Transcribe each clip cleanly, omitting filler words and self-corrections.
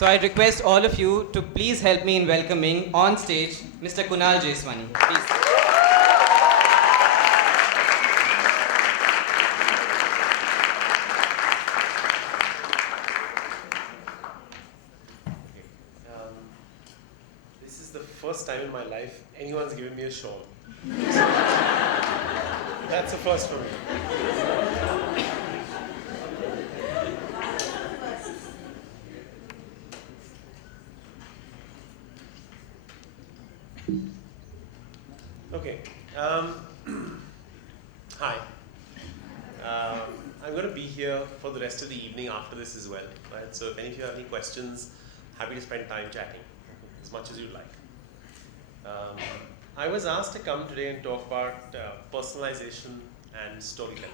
So I request all of you to please help me in welcoming on stage Mr. Kunal Jeswani. Please. Um, this is the first time in my life anyone's given me a shawl. That's a first for me. Okay. Hi. I'm going to be here for the rest of the evening after this as well. Right? So if any of you have any questions, happy to spend time chatting as much as you'd like. I was asked to come today and talk about personalization and storytelling.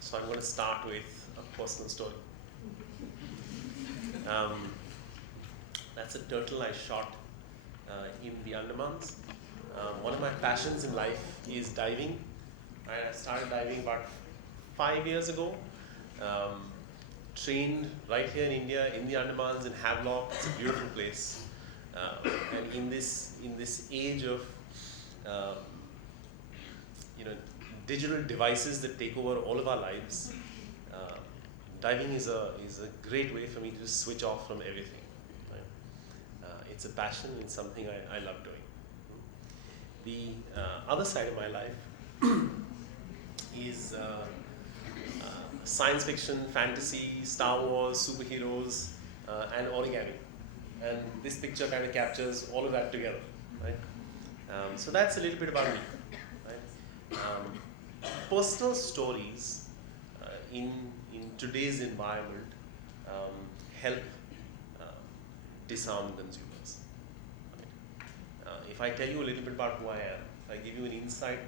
So I'm going to start with a personal story. That's a turtle I shot in the Andamans. One of my passions in life is diving. I started diving about 5 years ago. Trained right here in India, in the Andamans, in Havelock. It's a beautiful place. And in this age of digital devices that take over all of our lives, diving is a great way for me to just switch off from everything. Right? It's a passion. It's something I love doing. The other side of my life is science fiction, fantasy, Star Wars, superheroes, and origami. And this picture kind of captures all of that together. Right? So that's a little bit about me. Right? Personal stories in today's environment help disarm consumers. If I tell you a little bit about who I am, if I give you an insight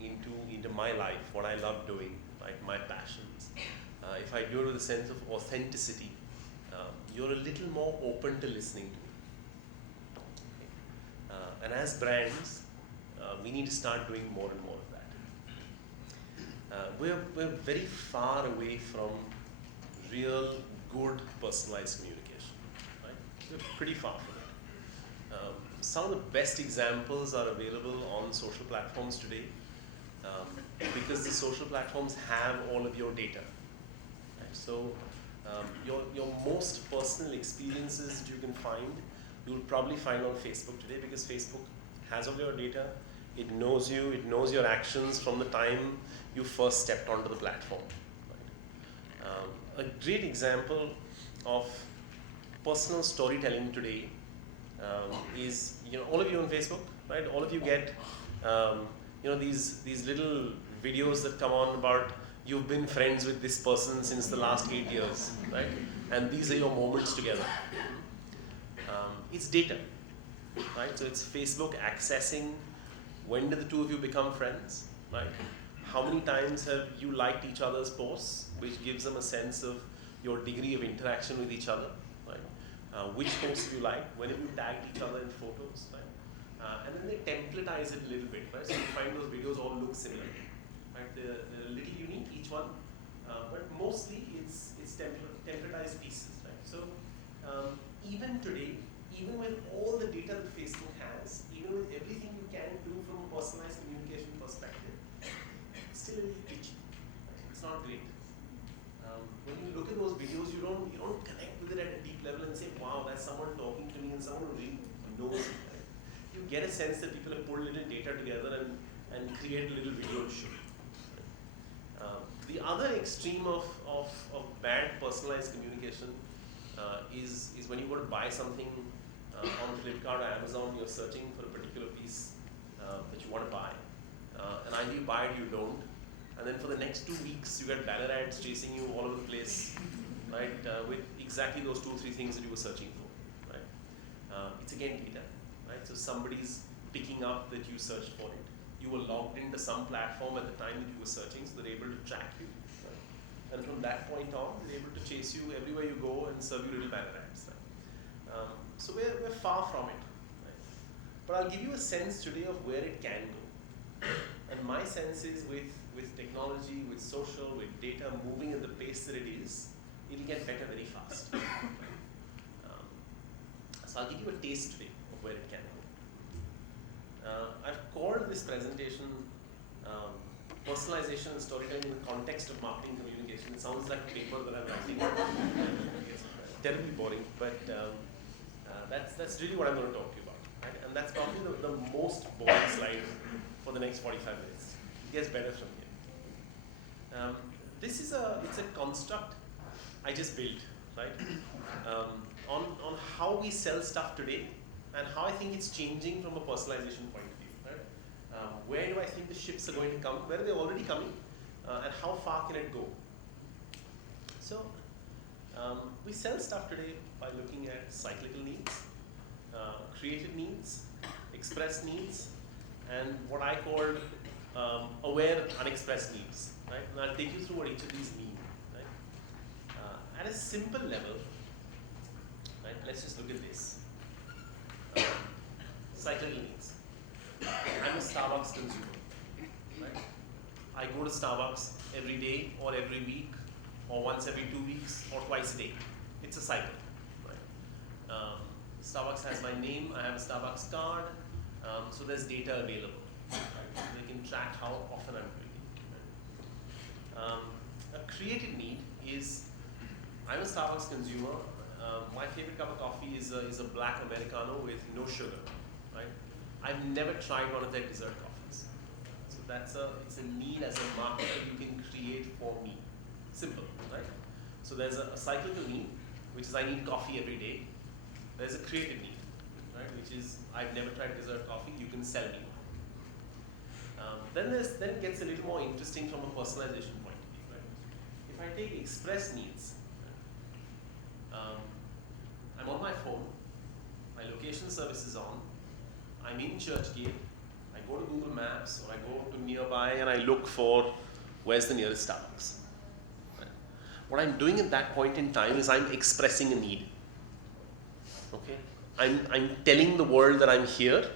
into my life, what I love doing, like my passions, if I do it with a sense of authenticity, you're a little more open to listening to me. And as brands, we need to start doing more and more of that. We're very far away from real good personalized communication. Right? We're pretty far from it. Some of the best examples are available on social platforms today because the social platforms have all of your data. Right? So your most personal experiences that you can find, you'll probably find on Facebook today because Facebook has all your data. It knows you, it knows your actions from the time you first stepped onto the platform. Right? A great example of personal storytelling today is, all of you on Facebook, right? All of you get, these little videos that come on about you've been friends with this person since the last 8 years, right? And these are your moments together. It's data, right? So it's Facebook accessing when did the two of you become friends, right? How many times have you liked each other's posts, which gives them a sense of your degree of interaction with each other, right? Which posts you like, when have you tagged each other in photos, right? And then they templatize it a little bit, right? So you find those videos all look similar, right? They're a little unique, each one, but mostly it's templatized pieces, right? So even today, even with all the data that Facebook has, even with everything you can do from a personalized communication perspective, it's still a little glitchy. It's not great. When you look at those videos, you don't connect with it at a deep level and say, wow, that's someone talking to me and someone who really knows it. Right? You get a sense that people have pulled a little data together and create a little video to show. The other extreme of bad personalized communication is when you go to buy something on Flipkart or Amazon, you're searching for a particular piece that you want to buy. And either you buy it or you don't. And then for the next 2 weeks, you get banner ads chasing you all over the place, right? With exactly those 2 or 3 things that you were searching for, right? It's again data, right? So somebody's picking up that you searched for it. You were logged into some platform at the time that you were searching, so they're able to track you. Right? And from that point on, they're able to chase you everywhere you go and serve you little banner ads. Right? So we're far from it. Right? But I'll give you a sense today of where it can go. And my sense is with technology, with social, with data moving at the pace that it is, it'll get better very fast. So I'll give you a taste today of where it can go. I've called this presentation Personalization and Storytelling in the Context of Marketing Communication. It sounds like a paper that I'm writing. It's terribly boring, but that's really what I'm going to talk to you about. Right? And that's probably the most boring slide for the next 45 minutes. It gets better from here. It's a construct I just built, right? On how we sell stuff today and how I think it's changing from a personalization point of view, right? Where do I think the shifts are going to come? Where are they already coming? And how far can it go? So we sell stuff today by looking at cyclical needs, creative needs, expressed needs, and what I called aware unexpressed needs, right? And I'll take you through what each of these mean, right? At a simple level, right? Let's just look at this. Cyclical needs. I'm a Starbucks consumer, right? I go to Starbucks every day or every week or once every 2 weeks or twice a day. It's a cycle, right? Starbucks has my name, I have a Starbucks card, so there's data available. Right? They can track how often I'm doing it. Right? A creative need is, I'm a Starbucks consumer. My favorite cup of coffee is a black Americano with no sugar, right? I've never tried one of their dessert coffees. So it's a need as a marketer you can create for me. Simple, right? So there's a cyclical need, which is I need coffee every day. There's a creative need, right? Which is I've never tried dessert coffee, you can sell me one. Then it gets a little more interesting from a personalization point of view, right? If I take express needs, I'm on my phone, my location service is on, I'm in Churchgate, I go to Google Maps or I go to nearby and I look for where's the nearest Starbucks. Right? What I'm doing at that point in time is I'm expressing a need. Okay? I'm telling the world that I'm here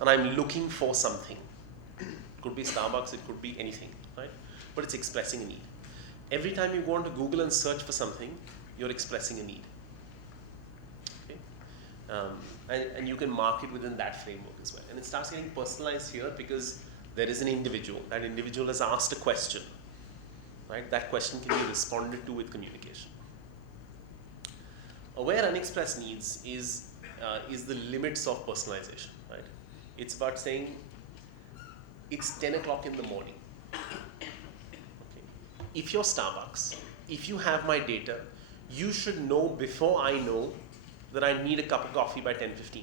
and I'm looking for something. It could be Starbucks, it could be anything, right? But it's expressing a need. Every time you go onto Google and search for something, you're expressing a need. And you can market within that framework as well. And it starts getting personalized here because there is an individual. That individual has asked a question, right? That question can be responded to with communication. Aware unexpressed needs is the limits of personalization, right? It's about saying it's 10 o'clock in the morning. Okay. If you're Starbucks, if you have my data, you should know before I know that I need a cup of coffee by 10:15.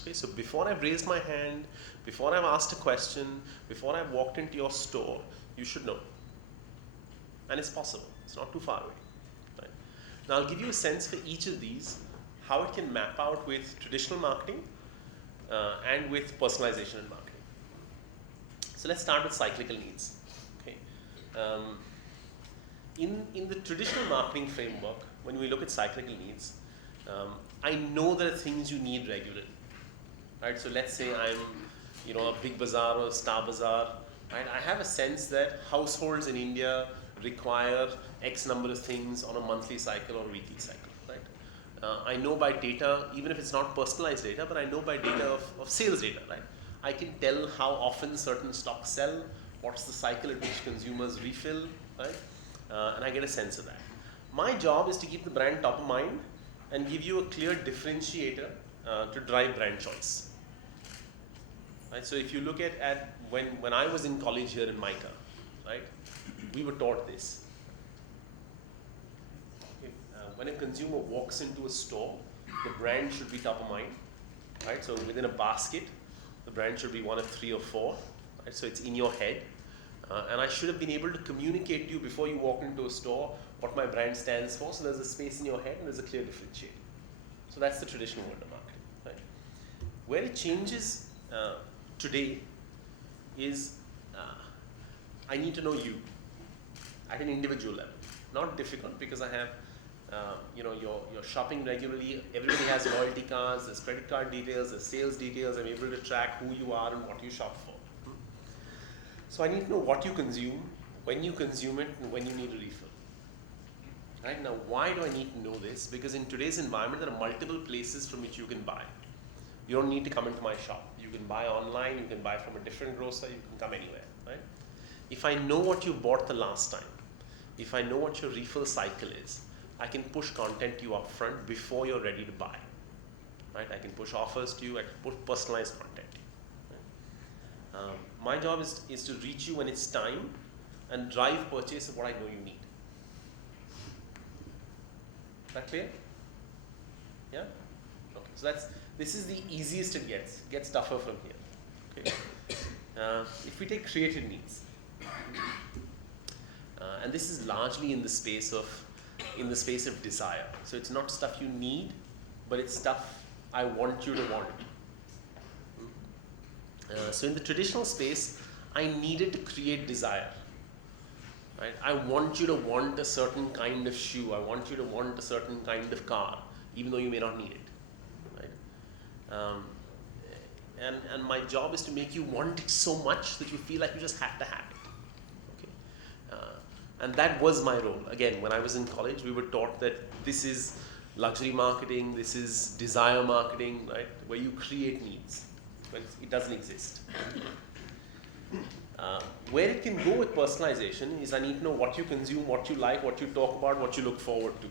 Okay, so before I've raised my hand, before I've asked a question, before I've walked into your store, you should know. And it's possible. It's not too far away. Right? Now I'll give you a sense for each of these, how it can map out with traditional marketing and with personalization in marketing. So let's start with cyclical needs. Okay. In the traditional marketing framework, when we look at cyclical needs, I know there are things you need regularly, right? So let's say I'm, a Big Bazaar or a Star Bazaar, right? I have a sense that households in India require X number of things on a monthly cycle or weekly cycle, right? I know by data, even if it's not personalized data, but I know by data of sales data, right? I can tell how often certain stocks sell, what's the cycle at which consumers refill, right? And I get a sense of that. My job is to keep the brand top of mind and give you a clear differentiator to drive brand choice. Right? So if you look at when I was in college here in MICA, right, we were taught this. Okay. When a consumer walks into a store, the brand should be top of mind. Right? So within a basket, the brand should be one of 3 or 4. Right? So it's in your head. And I should have been able to communicate to you before you walk into a store what my brand stands for. So there's a space in your head and there's a clear differentiator. So that's the traditional world of marketing. Right? Where it changes today is I need to know you at an individual level. Not difficult because I have you're shopping regularly. Everybody has loyalty cards. There's credit card details. There's sales details. I'm able to track who you are and what you shop for. So I need to know what you consume, when you consume it, and when you need a refill. Right now, why do I need to know this? Because in today's environment, there are multiple places from which you can buy. You don't need to come into my shop. You can buy online, you can buy from a different grocer, you can come anywhere, right? If I know what you bought the last time, if I know what your refill cycle is, I can push content to you up front before you're ready to buy, right? I can push offers to you, I can push personalized content. Right? My job is to reach you when it's time and drive purchase of what I know you need. That clear? Yeah? Okay, so this is the easiest it gets. It gets tougher from here. Okay. If we take creative needs, and this is largely in the space of desire. So it's not stuff you need, but it's stuff I want you to want. So in the traditional space, I needed to create desire. Right? I want you to want a certain kind of shoe. I want you to want a certain kind of car, even though you may not need it. Right? And my job is to make you want it so much that you feel like you just have to have it. Okay? And that was my role. Again, when I was in college, we were taught that this is luxury marketing, this is desire marketing, right? Where you create needs when it doesn't exist. Where it can go with personalization is I need to know what you consume, what you like, what you talk about, what you look forward to.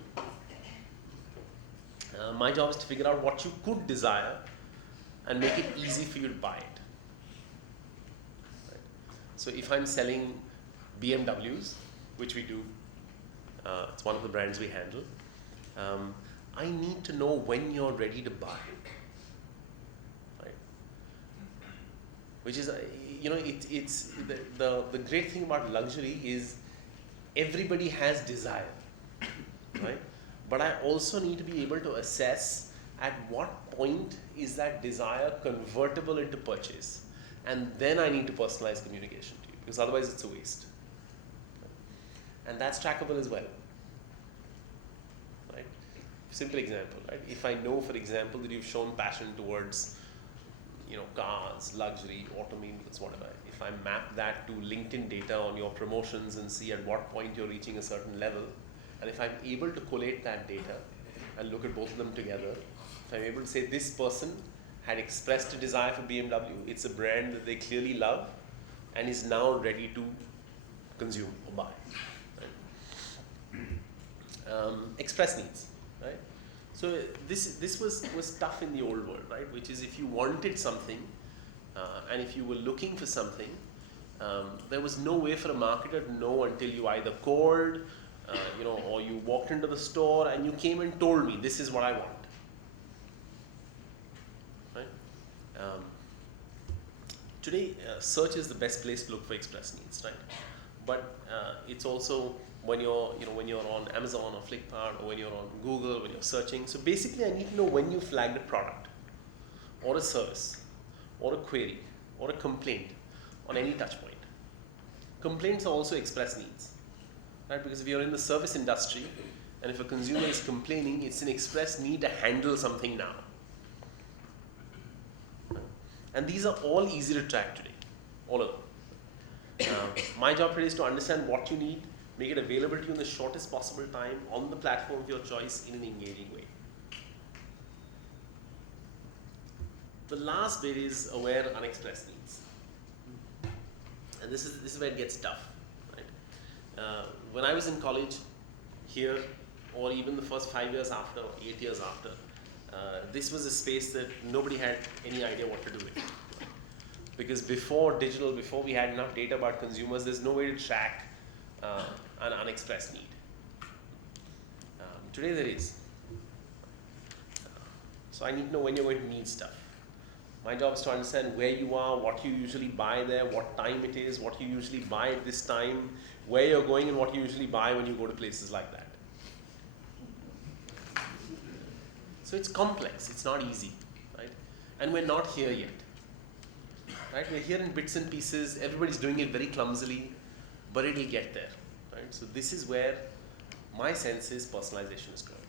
My job is to figure out what you could desire and make it easy for you to buy it. Right? So if I'm selling BMWs, which we do, it's one of the brands we handle, I need to know when you're ready to buy. Right? Which is, it's the great thing about luxury is everybody has desire, right? But I also need to be able to assess at what point is that desire convertible into purchase, and then I need to personalize communication to you, because otherwise it's a waste. And that's trackable as well, right? Simple example, right? If I know, for example, that you've shown passion towards cars, luxury, automobiles, whatever. If I map that to LinkedIn data on your promotions and see at what point you're reaching a certain level, and if I'm able to collate that data and look at both of them together, if I'm able to say this person had expressed a desire for BMW, it's a brand that they clearly love and is now ready to consume or buy. Right? Express needs, right? So this was tough in the old world, right? Which is if you wanted something and if you were looking for something, there was no way for a marketer to know until you either called, or you walked into the store and you came and told me, this is what I want. Right? Today, search is the best place to look for express needs, right? But it's also when you're on Amazon or Flipkart, or when you're on Google, when you're searching. So basically, I need to know when you flagged a product, or a service, or a query, or a complaint on any touch point. Complaints are also express needs, right? Because if you're in the service industry, and if a consumer is complaining, it's an express need to handle something now. And these are all easy to track today, all of them. My job today is to understand what you need, make it available to you in the shortest possible time on the platform of your choice in an engaging way. The last bit is aware unexpressed needs. And this is where it gets tough. Right? When I was in college, here, or even the first 5 years after, or 8 years after, this was a space that nobody had any idea what to do with. Because before digital, before we had enough data about consumers, there's no way to track an unexpressed need. Today there is. So I need to know when you're going to need stuff. My job is to understand where you are, what you usually buy there, what time it is, what you usually buy at this time, where you're going and what you usually buy when you go to places like that. So it's complex, it's not easy, right? And we're not here yet. Right? We're here in bits and pieces, everybody's doing it very clumsily, but it'll get there. Right? So this is where my sense is personalization is going.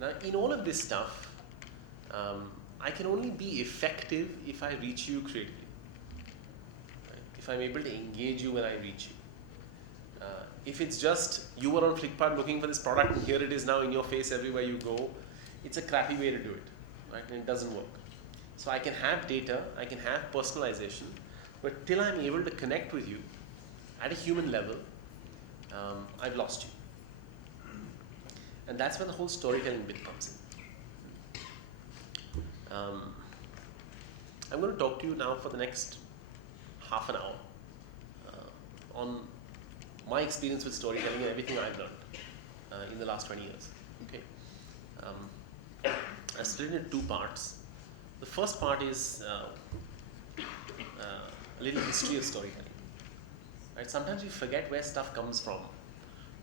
Now, in all of this stuff, I can only be effective if I reach you creatively. Right? If I'm able to engage you when I reach you. If it's just you were on Flipkart looking for this product and here it is now in your face everywhere you go, it's a crappy way to do it, right? And it doesn't work. So I can have data, I can have personalization, but till I'm able to connect with you at a human level, I've lost you. And that's where the whole storytelling bit comes in. I'm going to talk to you now for the next half an hour on my experience with storytelling and everything I've learned in the last 20 years. Okay. I split it into two parts. The first part is a little history of storytelling. Right? Sometimes we forget where stuff comes from,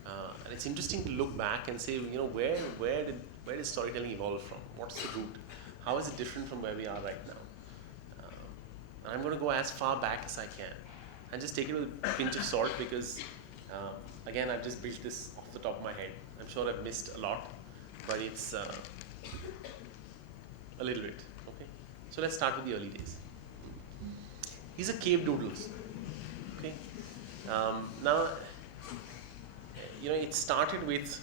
and it's interesting to look back and say, where did storytelling evolve from? What's the root? How is it different from where we are right now? And I'm going to go as far back as I can, and just take it with a pinch of salt because, again, I've just built this off the top of my head. I'm sure I've missed a lot, but it's a little bit. Okay, so let's start with the early days. These are cave doodles. Okay, now it started with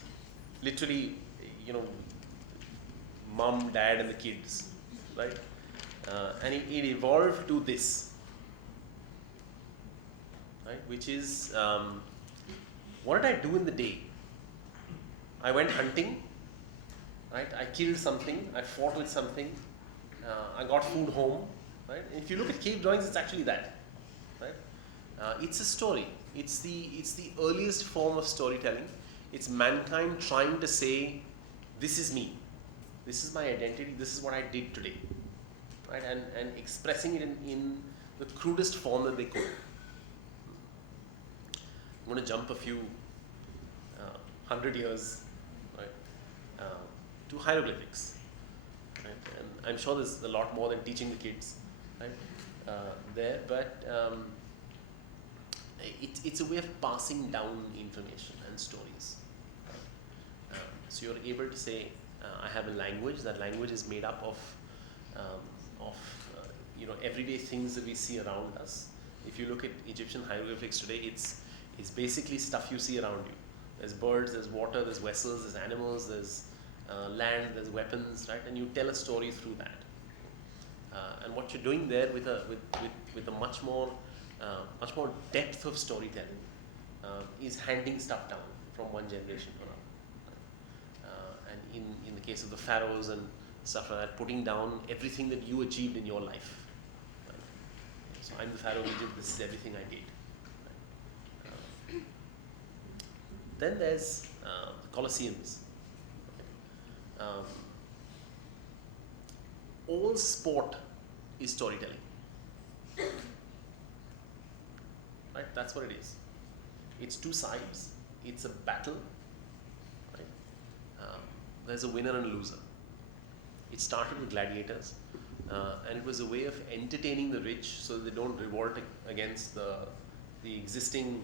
literally mom, dad, and the kids, right? And it evolved to this, right? Which is, what did I do in the day? I went hunting, right? I killed something, I fought with something, I got food home, right? If you look at cave drawings, it's actually that, right? It's a story. It's the earliest form of storytelling. It's mankind trying to say, this is me, this is my identity, this is what I did today, right? And expressing it in the crudest form that they could. I'm going to jump a few 100 years, right, to hieroglyphics, right? And I'm sure there's a lot more than teaching the kids, right, there, but it's a way of passing down information and stories. Right? So you're able to say, I have a language. That language is made up of everyday things that we see around us. If you look at Egyptian hieroglyphics today, it's basically stuff you see around you. There's birds, there's water, there's vessels, there's animals, there's land, there's weapons, right? And you tell a story through that. And what you're doing there with a much more depth of storytelling is handing stuff down from one generation to another. And in the case of the pharaohs and stuff like that, putting down everything that you achieved in your life. Right? So I'm the pharaoh of Egypt. This is everything I did. Right? Then there's the Colosseums. All sport is storytelling. Right? That's what it is. It's two sides. It's a battle. Right? There's a winner and a loser. It started with gladiators, and it was a way of entertaining the rich so that they don't revolt against the existing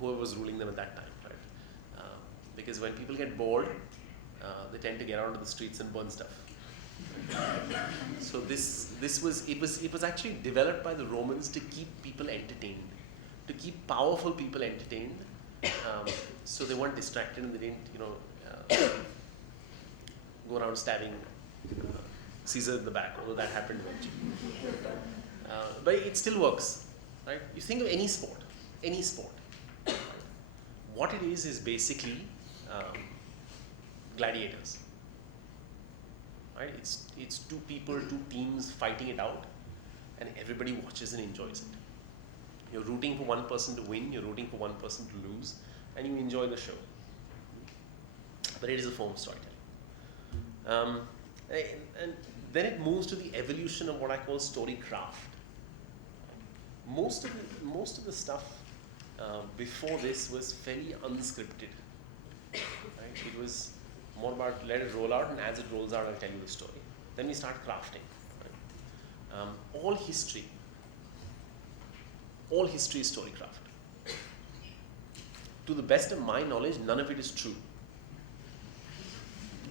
whoever was ruling them at that time. Right? Because when people get bored, they tend to get out onto the streets and burn stuff. So it was actually developed by the Romans to keep people entertained, to keep powerful people entertained, so they weren't distracted and they didn't go around stabbing Caesar in the back, although that happened eventually. But it still works, right? You think of any sport. What it is basically gladiators. Right? It's two people, two teams fighting it out, and everybody watches and enjoys it. You're rooting for one person to win, you're rooting for one person to lose, and you enjoy the show. But it is a form of storytelling. And then it moves to the evolution of what I call story craft. Most of the stuff before this was fairly unscripted. Right? It was more about let it roll out, and as it rolls out, I'll tell you the story. Then we start crafting. Right? All history is storycraft. To the best of my knowledge, none of it is true.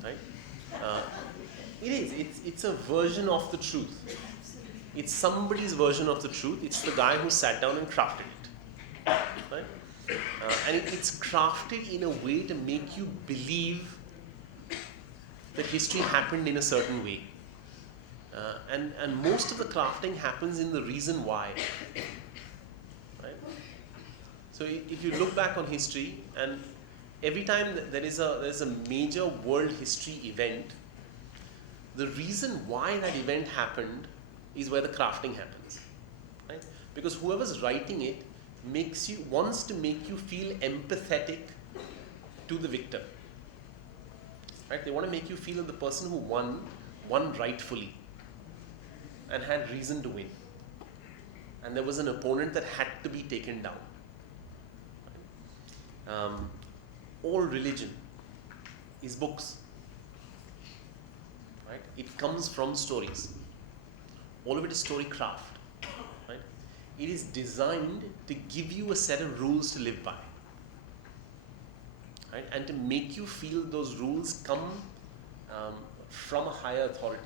Right? It is. It's a version of the truth. It's somebody's version of the truth. It's the guy who sat down and crafted it. Right? And it's crafted in a way to make you believe that history happened in a certain way. And most of the crafting happens in the reason why. Right? So if you look back on history, and every time there is a major world history event, the reason why that event happened is where the crafting happens. Right? Because whoever's writing it wants to make you feel empathetic to the victor. Right? They want to make you feel that the person who won rightfully and had reason to win. And there was an opponent that had to be taken down. All religion is books. Right? It comes from stories. All of it is story craft. Right? It is designed to give you a set of rules to live by. Right? And to make you feel those rules come from a higher authority.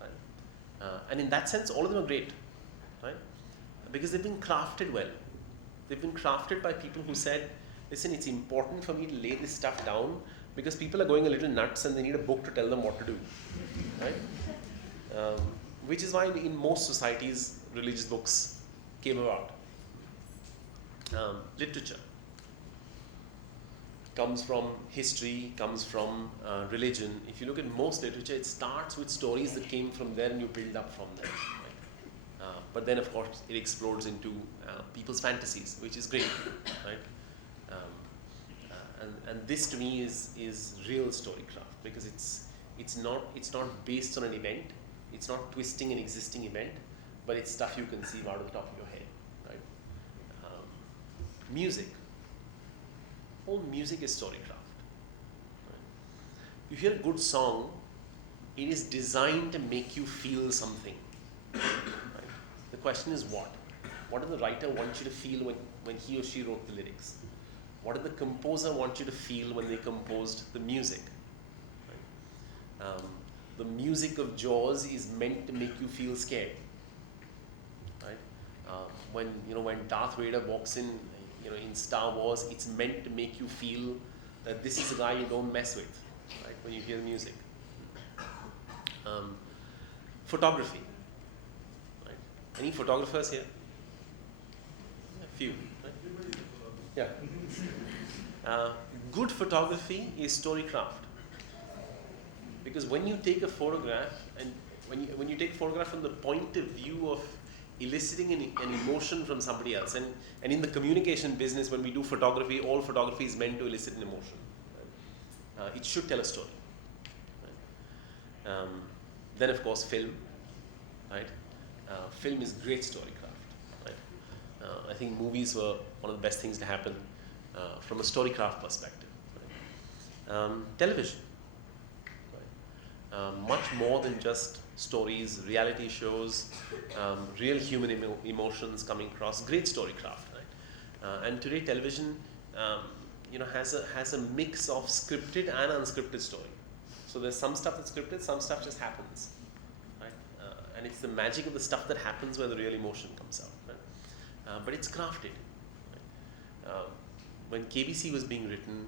Right? And in that sense, all of them are great. Right? Because they've been crafted well. They've been crafted by people who said, listen, it's important for me to lay this stuff down because people are going a little nuts and they need a book to tell them what to do. Right? Which is why in most societies, religious books came about. Literature comes from history, comes from religion. If you look at most literature, it starts with stories that came from there and you build up from there. Right? But then, of course, it explodes into people's fantasies, which is great. Right? And this to me is real storycraft because it's not based on an event, it's not twisting an existing event, but it's stuff you conceive out of the top of your head. Right? Music. All music is storycraft. Right? You hear a good song, it is designed to make you feel something. Right? The question is what? What did the writer want you to feel when he or she wrote the lyrics? What did the composer want you to feel when they composed the music? Right? The music of Jaws is meant to make you feel scared. Right? When Darth Vader walks in, in Star Wars, it's meant to make you feel that this is a guy you don't mess with. Right? When you hear the music. Photography. Right? Any photographers here? A few. Right? Yeah. Good photography is storycraft. Because when you take a photograph, and when you take a photograph from the point of view of eliciting an emotion from somebody else, and in the communication business, when we do photography, all photography is meant to elicit an emotion. Right? It should tell a story. Right? Then, of course, film. Right? Film is great storycraft. Right? I think movies were one of the best things to happen from a storycraft perspective. Right? Television. Right? Much more than just stories, reality shows, real human emotions coming across. Great storycraft. Right? And today, television, has a mix of scripted and unscripted story. So there's some stuff that's scripted, some stuff just happens. Right? And it's the magic of the stuff that happens where the real emotion comes out. Right? But it's crafted. Right? When KBC was being written,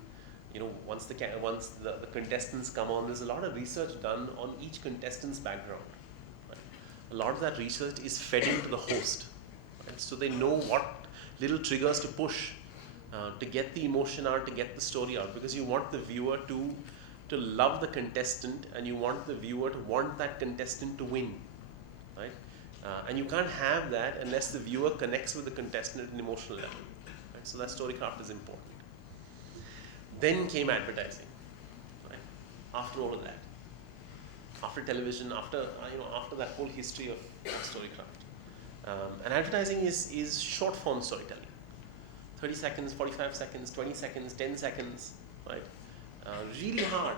once the contestants come on, there's a lot of research done on each contestant's background. Right? A lot of that research is fed into the host. Right? So they know what little triggers to push to get the emotion out, to get the story out, because you want the viewer to love the contestant, and you want the viewer to want that contestant to win. Right? And you can't have that unless the viewer connects with the contestant at an emotional level. Right? So that storycraft is important. Then came advertising. Right? After all of that, after television, after that whole history of storycraft, and advertising is short form storytelling. 30 seconds, 45 seconds, 20 seconds, 10 seconds. Right? Really hard.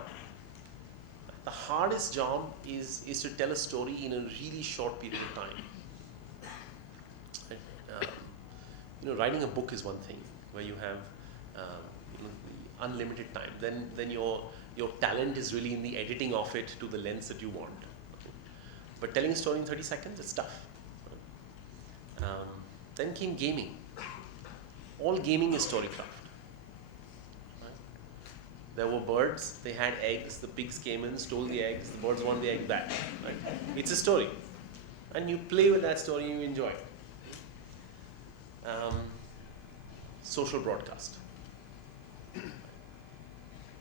The hardest job is to tell a story in a really short period of time. Right? Writing a book is one thing where you have the unlimited time. Then your talent is really in the editing of it to the length that you want. But telling a story in 30 seconds, it's tough. Then came gaming. all gaming is storycraft. Right? There were birds, they had eggs, the pigs came in, stole the eggs, the birds want the egg back. Right? It's a story. And you play with that story and you enjoy it. Social broadcast.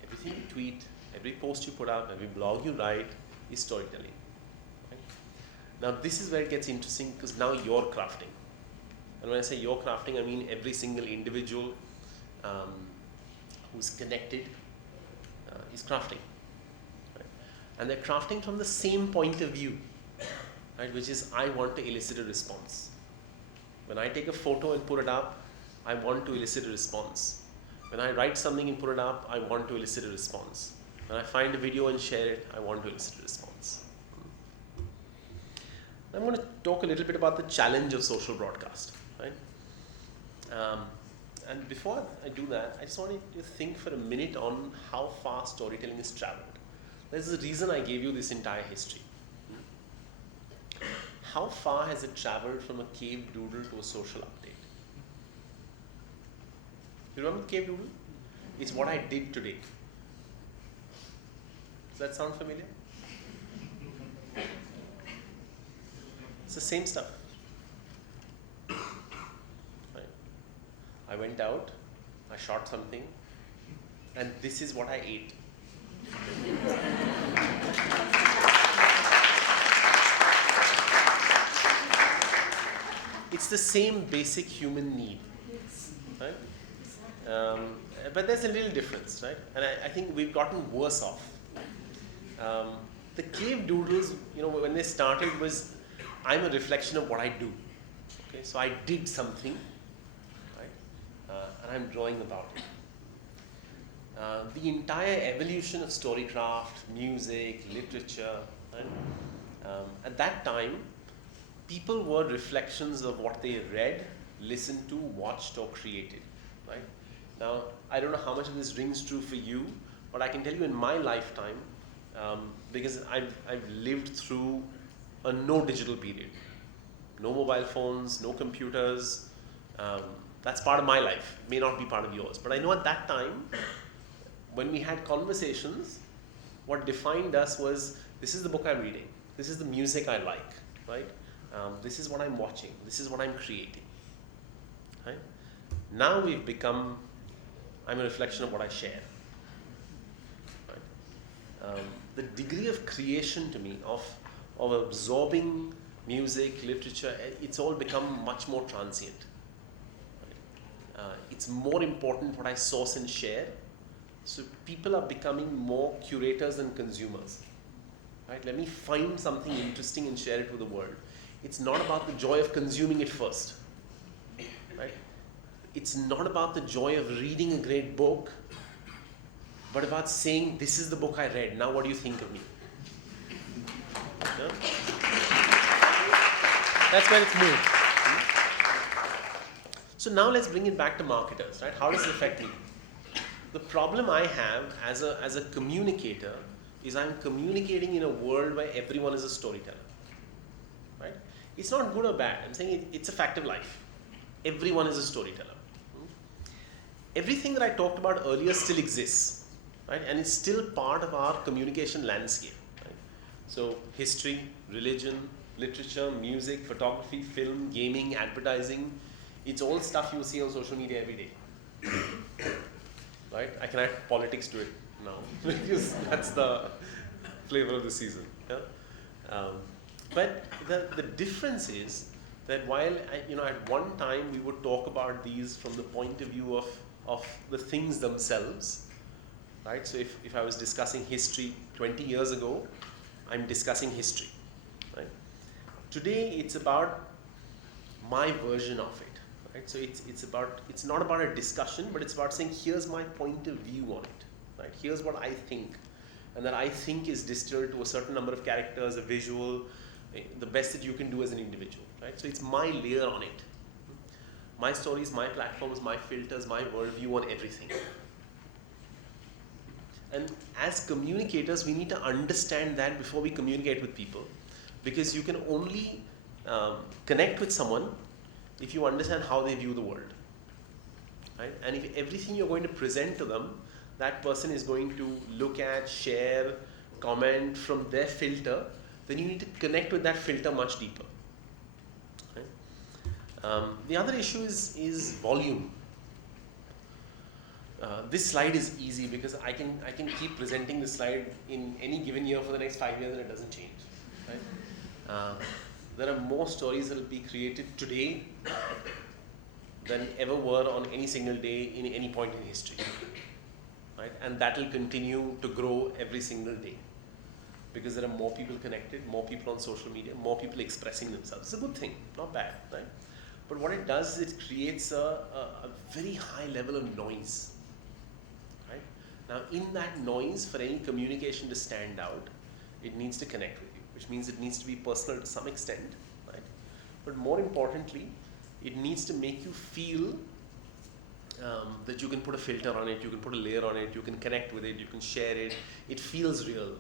Everything you tweet, every post you put out, every blog you write is storytelling. Right? Now this is where it gets interesting, because now you're crafting. And when I say you're crafting, I mean every single individual who's connected is crafting. Right? And they're crafting from the same point of view, right? Which is, I want to elicit a response. When I take a photo and put it up, I want to elicit a response. When I write something and put it up, I want to elicit a response. When I find a video and share it, I want to elicit a response. I'm going to talk a little bit about the challenge of social broadcast. Right? And before I do that, I just want you to think for a minute on how far storytelling has traveled. There's a reason I gave you this entire history. How far has it traveled from a cave doodle to a social update? You remember cave doodle? It's what I did today. Does that sound familiar? It's the same stuff. Right? I went out, I shot something, and this is what I ate. It's the same basic human need, right? But there's a little difference, right? And I think we've gotten worse off. The cave doodles, when they started, was I'm a reflection of what I do. Okay, so I did something, right? And I'm drawing about it. The entire evolution of storycraft, music, literature, right? At that time, people were reflections of what they read, listened to, watched, or created. Right? Now, I don't know how much of this rings true for you, but I can tell you in my lifetime, because I've lived through a no digital period. No mobile phones, no computers. That's part of my life. It may not be part of yours. But I know at that time, when we had conversations, what defined us was, this is the book I'm reading. This is the music I like. Right? This is what I'm watching. This is what I'm creating. Right? Now we've become, I'm a reflection of what I share. Right? The degree of creation to me, of absorbing music, literature, it's all become much more transient. Right? It's more important what I source and share. So people are becoming more curators than consumers. Right? Let me find something interesting and share it with the world. It's not about the joy of consuming it first. Right? It's not about the joy of reading a great book, but about saying, this is the book I read, now what do you think of me? Yeah? That's where it's moved. So now let's bring it back to marketers, right? How does it affect me? The problem I have as a communicator is I'm communicating in a world where everyone is a storyteller. Right? It's not good or bad. I'm saying it's a fact of life. Everyone is a storyteller. Everything that I talked about earlier still exists, right? And it's still part of our communication landscape. Right? So history, religion, literature, music, photography, film, gaming, advertising, it's all stuff you see on social media every day. Right? I can add politics to it now because that's the flavor of the season. Yeah? But the difference is that while at one time we would talk about these from the point of view of the things themselves, right? So if I was discussing history 20 years ago, I'm discussing history, right? Today it's about my version of it, right? So it's not about a discussion, but it's about saying, here's my point of view on it, right? Here's what I think, and that I think is distilled to a certain number of characters, a visual, the best that you can do as an individual, right? So it's my layer on it. My stories, my platforms, my filters, my worldview on everything. And as communicators, we need to understand that before we communicate with people, because you can only connect with someone if you understand how they view the world. right? And if everything you're going to present to them, that person is going to look at, share, comment from their filter, then you need to connect with that filter much deeper. Right? The other issue is volume. This slide is easy because I can keep presenting this slide in any given year for the next 5 years and it doesn't change. Right? There are more stories that will be created today than ever were on any single day in any point in history. Right? And that will continue to grow every single day because there are more people connected, more people on social media, more people expressing themselves. It's a good thing, not bad. Right? But what it does is it creates a very high level of noise. Right? Now, in that noise, for any communication to stand out, it needs to connect with you, which means it needs to be personal to some extent. Right? But more importantly, it needs to make you feel that you can put a filter on it, you can put a layer on it, you can connect with it, you can share it. It feels real.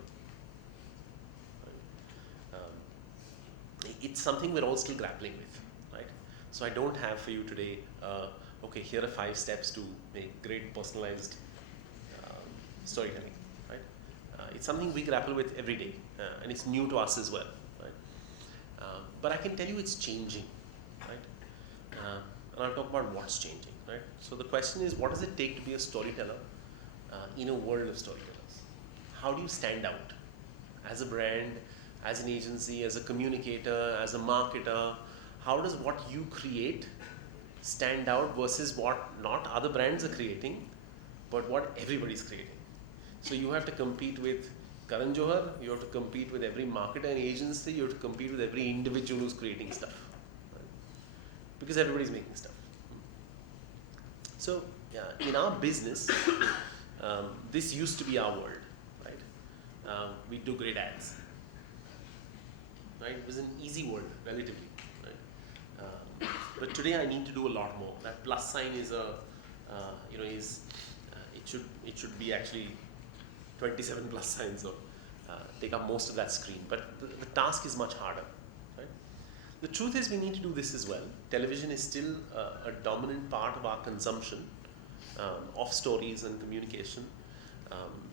Right? It's something we're all still grappling with. Right? So I don't have for you today, okay, here are 5 steps to make great personalized storytelling. Right? It's something we grapple with every day, and it's new to us as well. Right? But I can tell you it's changing. Right? And I'll talk about what's changing. Right? So the question is, what does it take to be a storyteller in a world of storytellers? How do you stand out as a brand, as an agency, as a communicator, as a marketer? How does what you create stand out versus what not other brands are creating, but what everybody's creating? So you have to compete with Karan Johar, you have to compete with every marketer and agency, you have to compete with every individual who's creating stuff. Right? Because everybody's making stuff. So in our business, this used to be our world, right? We do great ads, right? It was an easy world, relatively, right? But today I need to do a lot more. That plus sign is it should be actually 27 plus signs, or take up most of that screen. But the task is much harder. The truth is we need to do this as well. Television is still a dominant part of our consumption of stories and communication.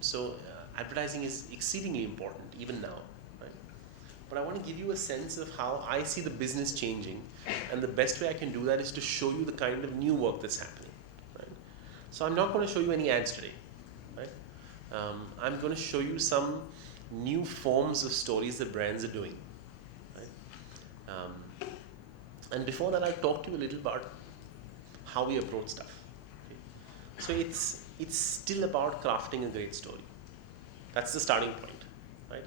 So advertising is exceedingly important even now. Right? But I want to give you a sense of how I see the business changing, and the best way I can do that is to show you the kind of new work that's happening. Right? So I'm not going to show you any ads today. Right? I'm going to show you some new forms of stories that brands are doing. And before that, I'll talk to you a little about how we approach stuff. Okay? So it's still about crafting a great story. That's the starting point, right?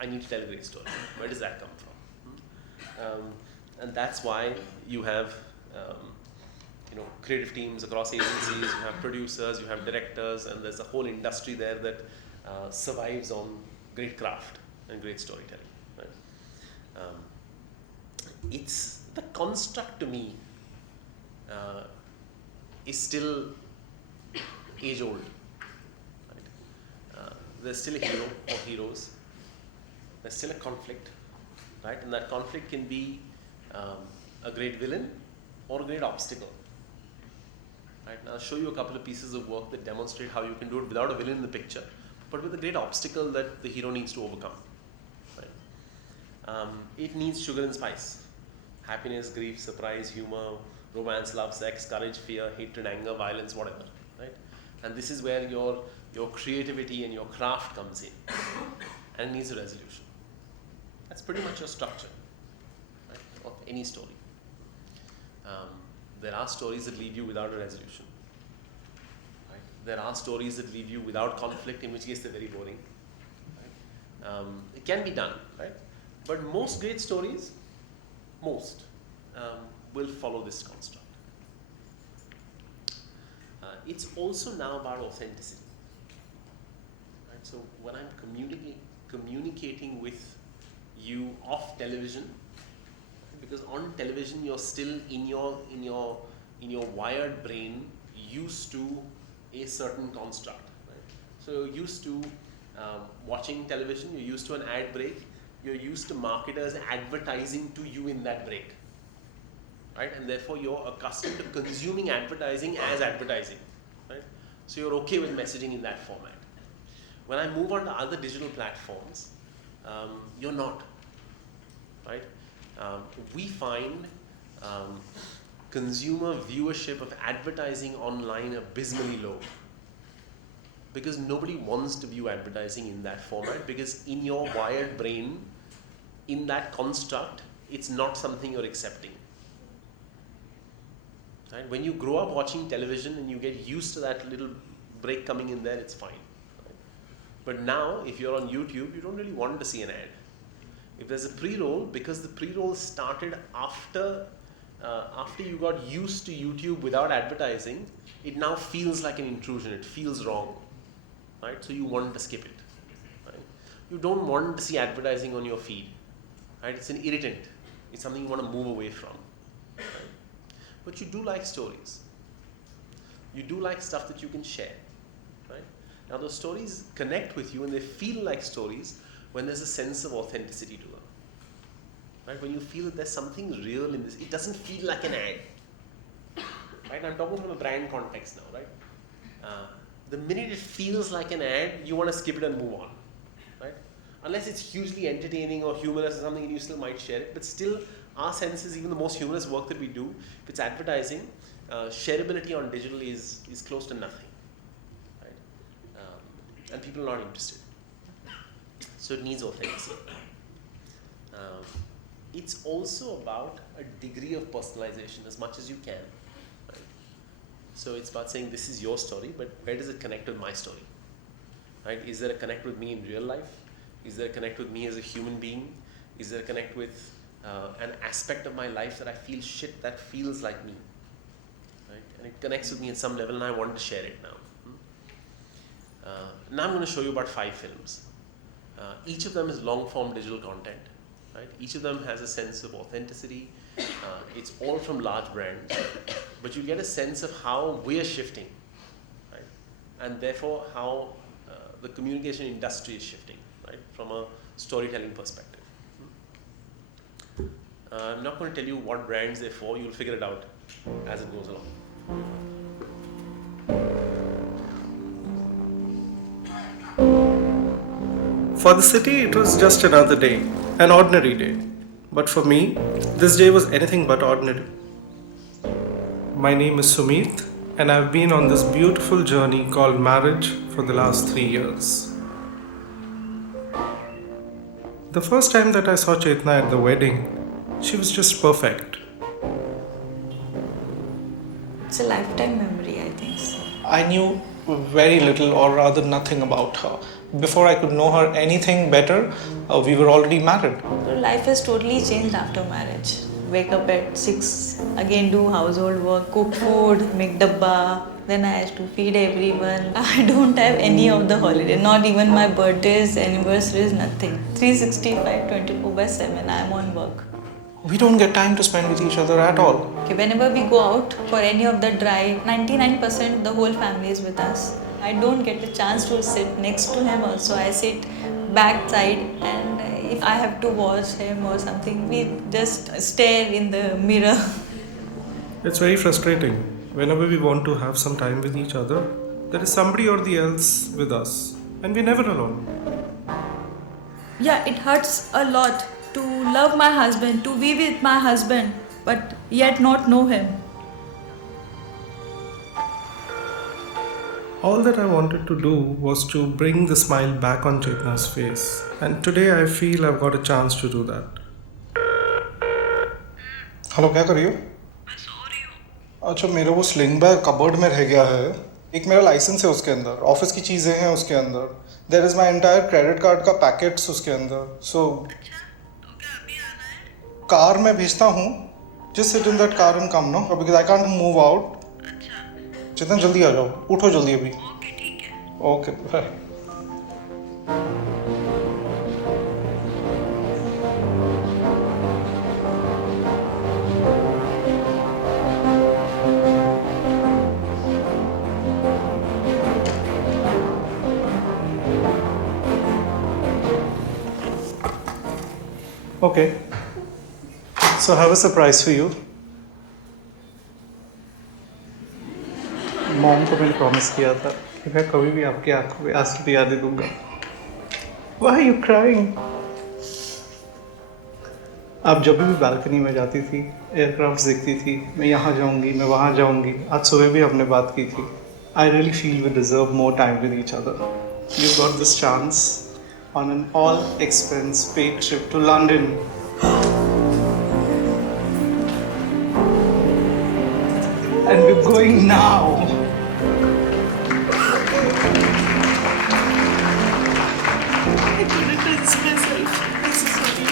I need to tell a great story. Where does that come from? And that's why you have creative teams across agencies, you have producers, you have directors, and there's a whole industry there that survives on great craft and great storytelling. Right? It's the construct to me is still age old. Right? There's still a hero or heroes. There's still a conflict, right? And that conflict can be a great villain or a great obstacle. Right? And I'll show you a couple of pieces of work that demonstrate how you can do it without a villain in the picture, but with a great obstacle that the hero needs to overcome. Right? It needs sugar and spice. Happiness, grief, surprise, humor, romance, love, sex, courage, fear, hatred, anger, violence, whatever. Right? And this is where your creativity and your craft comes in. And it needs a resolution. That's pretty much your structure, right, of any story. There are stories that leave you without a resolution. Right? There are stories that leave you without conflict, in which case they're very boring. Right? It can be done, right? But most great stories, will follow this construct. It's also now about authenticity. Right? So when I'm communicating with you off television, because on television you're still in your wired brain used to a certain construct. Right? So you're used to watching television, you're used to an ad break, you're used to marketers advertising to you in that break. right? And therefore you're accustomed to consuming advertising as advertising, right? So you're okay with messaging in that format. When I move on to other digital platforms, you're not, right? We find consumer viewership of advertising online abysmally low, because nobody wants to view advertising in that format, because in your wired brain, in that construct, it's not something you're accepting. Right? When you grow up watching television and you get used to that little break coming in there, it's fine. Right? But now, if you're on YouTube, you don't really want to see an ad. If there's a pre-roll, because the pre-roll started after you got used to YouTube without advertising, it now feels like an intrusion. It feels wrong, right? So you want to skip it. Right? You don't want to see advertising on your feed, right? It's an irritant. It's something you want to move away from. Right? But you do like stories. You do like stuff that you can share, right? Now those stories connect with you and they feel like stories when there's a sense of authenticity to them. Right? When you feel that there's something real in this, it doesn't feel like an ad. Right? I'm talking from a brand context now, right? The minute it feels like an ad, you want to skip it and move on, right? Unless it's hugely entertaining or humorous or something, and you still might share it. But still, our sense is even the most humorous work that we do, if it's advertising, shareability on digital is close to nothing, right? And people are not interested. So it needs authenticity. It's also about a degree of personalization as much as you can. Right? So it's about saying this is your story, but where does it connect with my story? Right? Is there a connect with me in real life? Is there a connect with me as a human being? Is there a connect with an aspect of my life that I feel shit that feels like me? Right? And it connects with me at some level and I want to share it now. Now I'm going to show you about 5 films. Each of them is long-form digital content. Right? Each of them has a sense of authenticity. It's all from large brands, but you get a sense of how we're shifting, right? And therefore how the communication industry is shifting, right? From a storytelling perspective. I'm not going to tell you what brands they're for. You'll figure it out as it goes along. For the city, it was just another day, an ordinary day. But for me, this day was anything but ordinary. My name is Sumit, and I've been on this beautiful journey called marriage for the last 3 years. The first time that I saw Chetna at the wedding, she was just perfect. It's a lifetime memory, I think so. I knew very little, or rather nothing about her. Before I could know her anything better, we were already married. So life has totally changed after marriage. Wake up at 6, again do household work, cook food, make dabba. Then I have to feed everyone. I don't have any of the holiday, not even my birthdays, anniversaries, nothing. 365, 24/7, I am on work. We don't get time to spend with each other at all. Okay, whenever we go out for any of the drive, 99% the whole family is with us. I don't get a chance to sit next to him also. I sit backside, and if I have to watch him or something, we just stare in the mirror. It's very frustrating. Whenever we want to have some time with each other, there is somebody or the else with us, and we're never alone. Yeah, it hurts a lot to love my husband, to be with my husband, but yet not know him. All that I wanted to do was to bring the smile back on Chetna's face, and today I feel I've got a chance to do that. Hello, क्या कर रही हो? मैं सो रही हूँ। अच्छा, मेरा वो स्लिंग बैग कबर्ड में रह गया है। एक मेरा लाइसेंस है उसके अंदर, ऑफिस की चीज़ें हैं उसके अंदर, there is my entire credit card का पैकेट्स उसके अंदर। सो तो क्या अभी आना है? कार में भेजता हूँ, just sit in that car and come no, because I can't move out. अच्छा, जितना जल्दी आ जाओ, उठो जल्दी अभी। ओके ठीक है। Okay, bye. Okay. So I have a surprise for you. Mom को मैंने प्रॉमिस किया था कि मैं कभी भी आपकी आंखों में आंसू नहीं आने दूंगा. Why are you crying? आप जब भी बालकनी में जाती थी, एयरक्राफ्ट देखती थी, मैं यहाँ जाऊँगी, मैं वहाँ जाऊँगी. आज सुबह भी हमने बात की थी. I really feel we deserve more time with each other. You got this chance on an all-expense paid trip to London. And we're going now. I couldn't resist myself. I'm so sorry.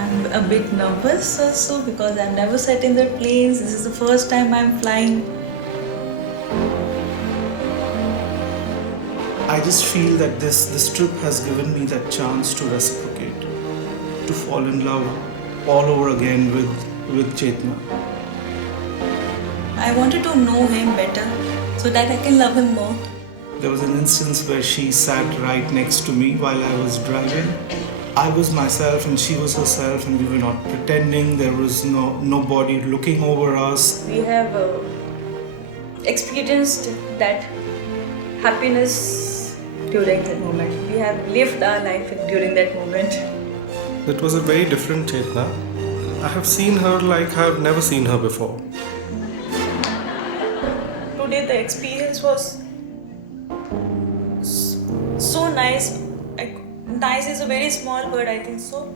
I'm a bit nervous also because I've never sat in the planes. This is the first time I'm flying. I just feel that this trip has given me that chance to reciprocate, to fall in love all over again with Chetna. I wanted to know him better so that I can love him more. There was an instance where she sat right next to me while I was driving. I was myself and she was herself, and we were not pretending. There was nobody looking over us. We have experienced that happiness during that moment. We have lived our life during that moment. It was a very different Chetna. I have seen her like I have never seen her before. Today the experience was so nice. Nice is a very small word, I think so.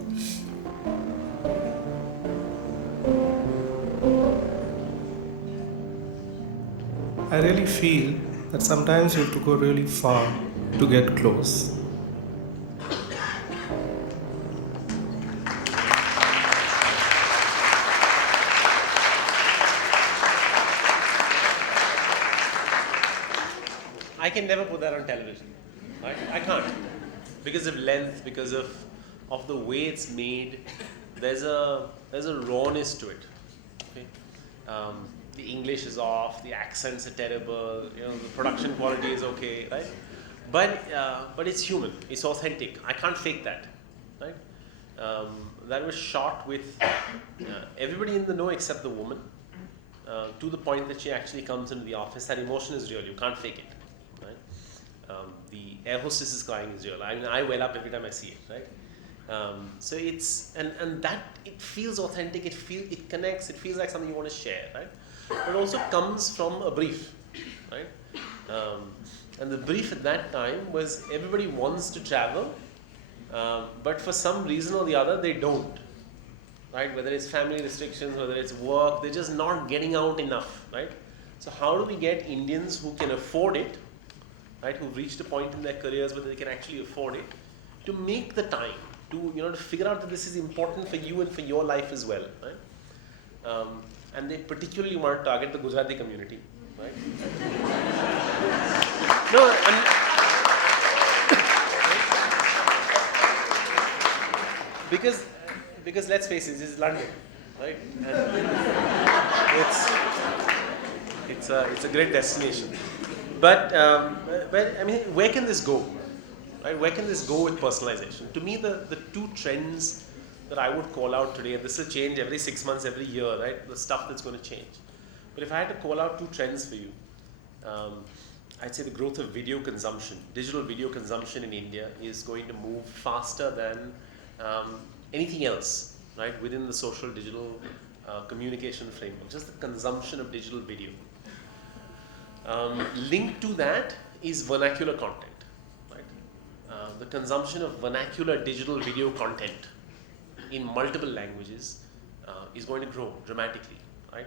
I really feel that sometimes you have to go really far to get close. I can never put that on television. Right? I can't. Because of length, because of the way it's made, there's a rawness to it. Okay? The English is off, the accents are terrible, the production quality is okay, right? But it's human, it's authentic. I can't fake that, right? That was shot with everybody in the know except the woman, to the point that she actually comes into the office. That emotion is real, you can't fake it. The air hostess is crying is real. I mean, I well up every time I see it, right? So it's and that it feels authentic. It connects. It feels like something you want to share, right? But it also comes from a brief, right? And the brief at that time was everybody wants to travel, but for some reason or the other they don't, right? Whether it's family restrictions, whether it's work, they're just not getting out enough, right? So how do we get Indians who can afford it, right, who've reached a point in their careers where they can actually afford it, to make the time, to figure out that this is important for you and for your life as well, right? And they particularly want to target the Gujarati community, right? No, because let's face it, this is London, right? And it's a great destination. But I mean, where can this go? Right? Where can this go with personalization? To me, the two trends that I would call out today, and this will change every 6 months, every year, right? The stuff that's going to change. But if I had to call out two trends for you, I'd say the growth of video consumption. Digital video consumption in India is going to move faster than anything else, right? Within the social digital communication framework, just the consumption of digital video. Linked to that is vernacular content, right? The consumption of vernacular digital video content in multiple languages is going to grow dramatically, right?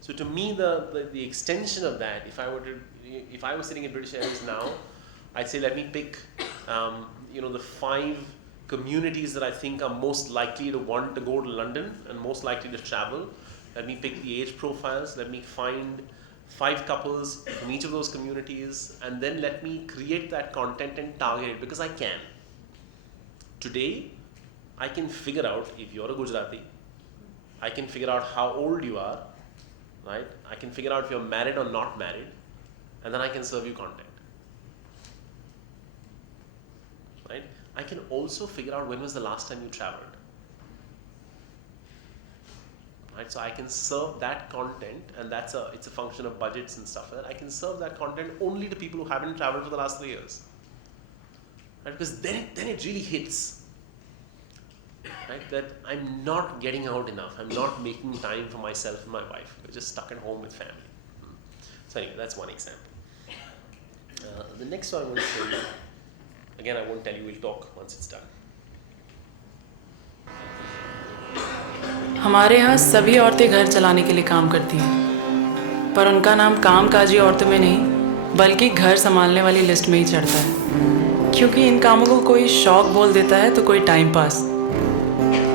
So to me, the extension of that, if I was sitting in British Airways now, I'd say let me pick, the 5 communities that I think are most likely to want to go to London and most likely to travel. Let me pick the age profiles. Let me find 5 couples from each of those communities, and then let me create that content and target it, because I can. Today, I can figure out if you're a Gujarati, I can figure out how old you are, right? I can figure out if you're married or not married, and then I can serve you content, right? I can also figure out when was the last time you traveled. Right? So I can serve that content, and it's a function of budgets and stuff like that. I can serve that content only to people who haven't traveled for the last 3 years. Right? Because then it really hits. Right? That I'm not getting out enough. I'm not making time for myself and my wife. We're just stuck at home with family. So anyway, that's one example. The next one I want to show you. Again, I won't tell you. We'll talk once it's done. हमारे यहाँ सभी औरतें घर चलाने के लिए काम करती हैं, पर उनका नाम कामकाजी औरतों में नहीं बल्कि घर संभालने वाली लिस्ट में ही चढ़ता है, क्योंकि इन कामों को कोई शौक बोल देता है तो कोई टाइम पास,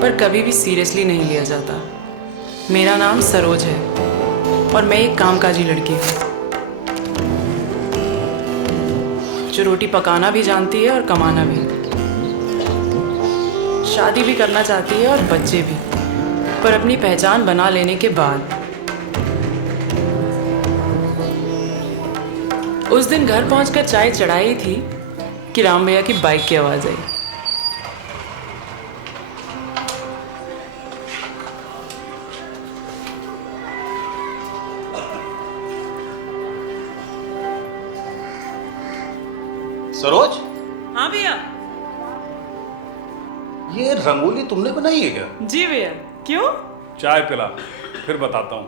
पर कभी भी सीरियसली नहीं लिया जाता। मेरा नाम सरोज है और मैं एक कामकाजी लड़की हूँ जो रोटी पकाना भी जानती है और कमाना भी। शादी भी करना चाहती है और बच्चे भी, पर अपनी पहचान बना लेने के बाद। उस दिन घर पहुंचकर चाय चढ़ाई थी कि राम भैया की बाइक की आवाज़ आई। सरोज, हाँ भैया। ये रंगोली तुमने बनाई है क्या? जी भैया। क्यों? चाय पिला, फिर बताता हूँ।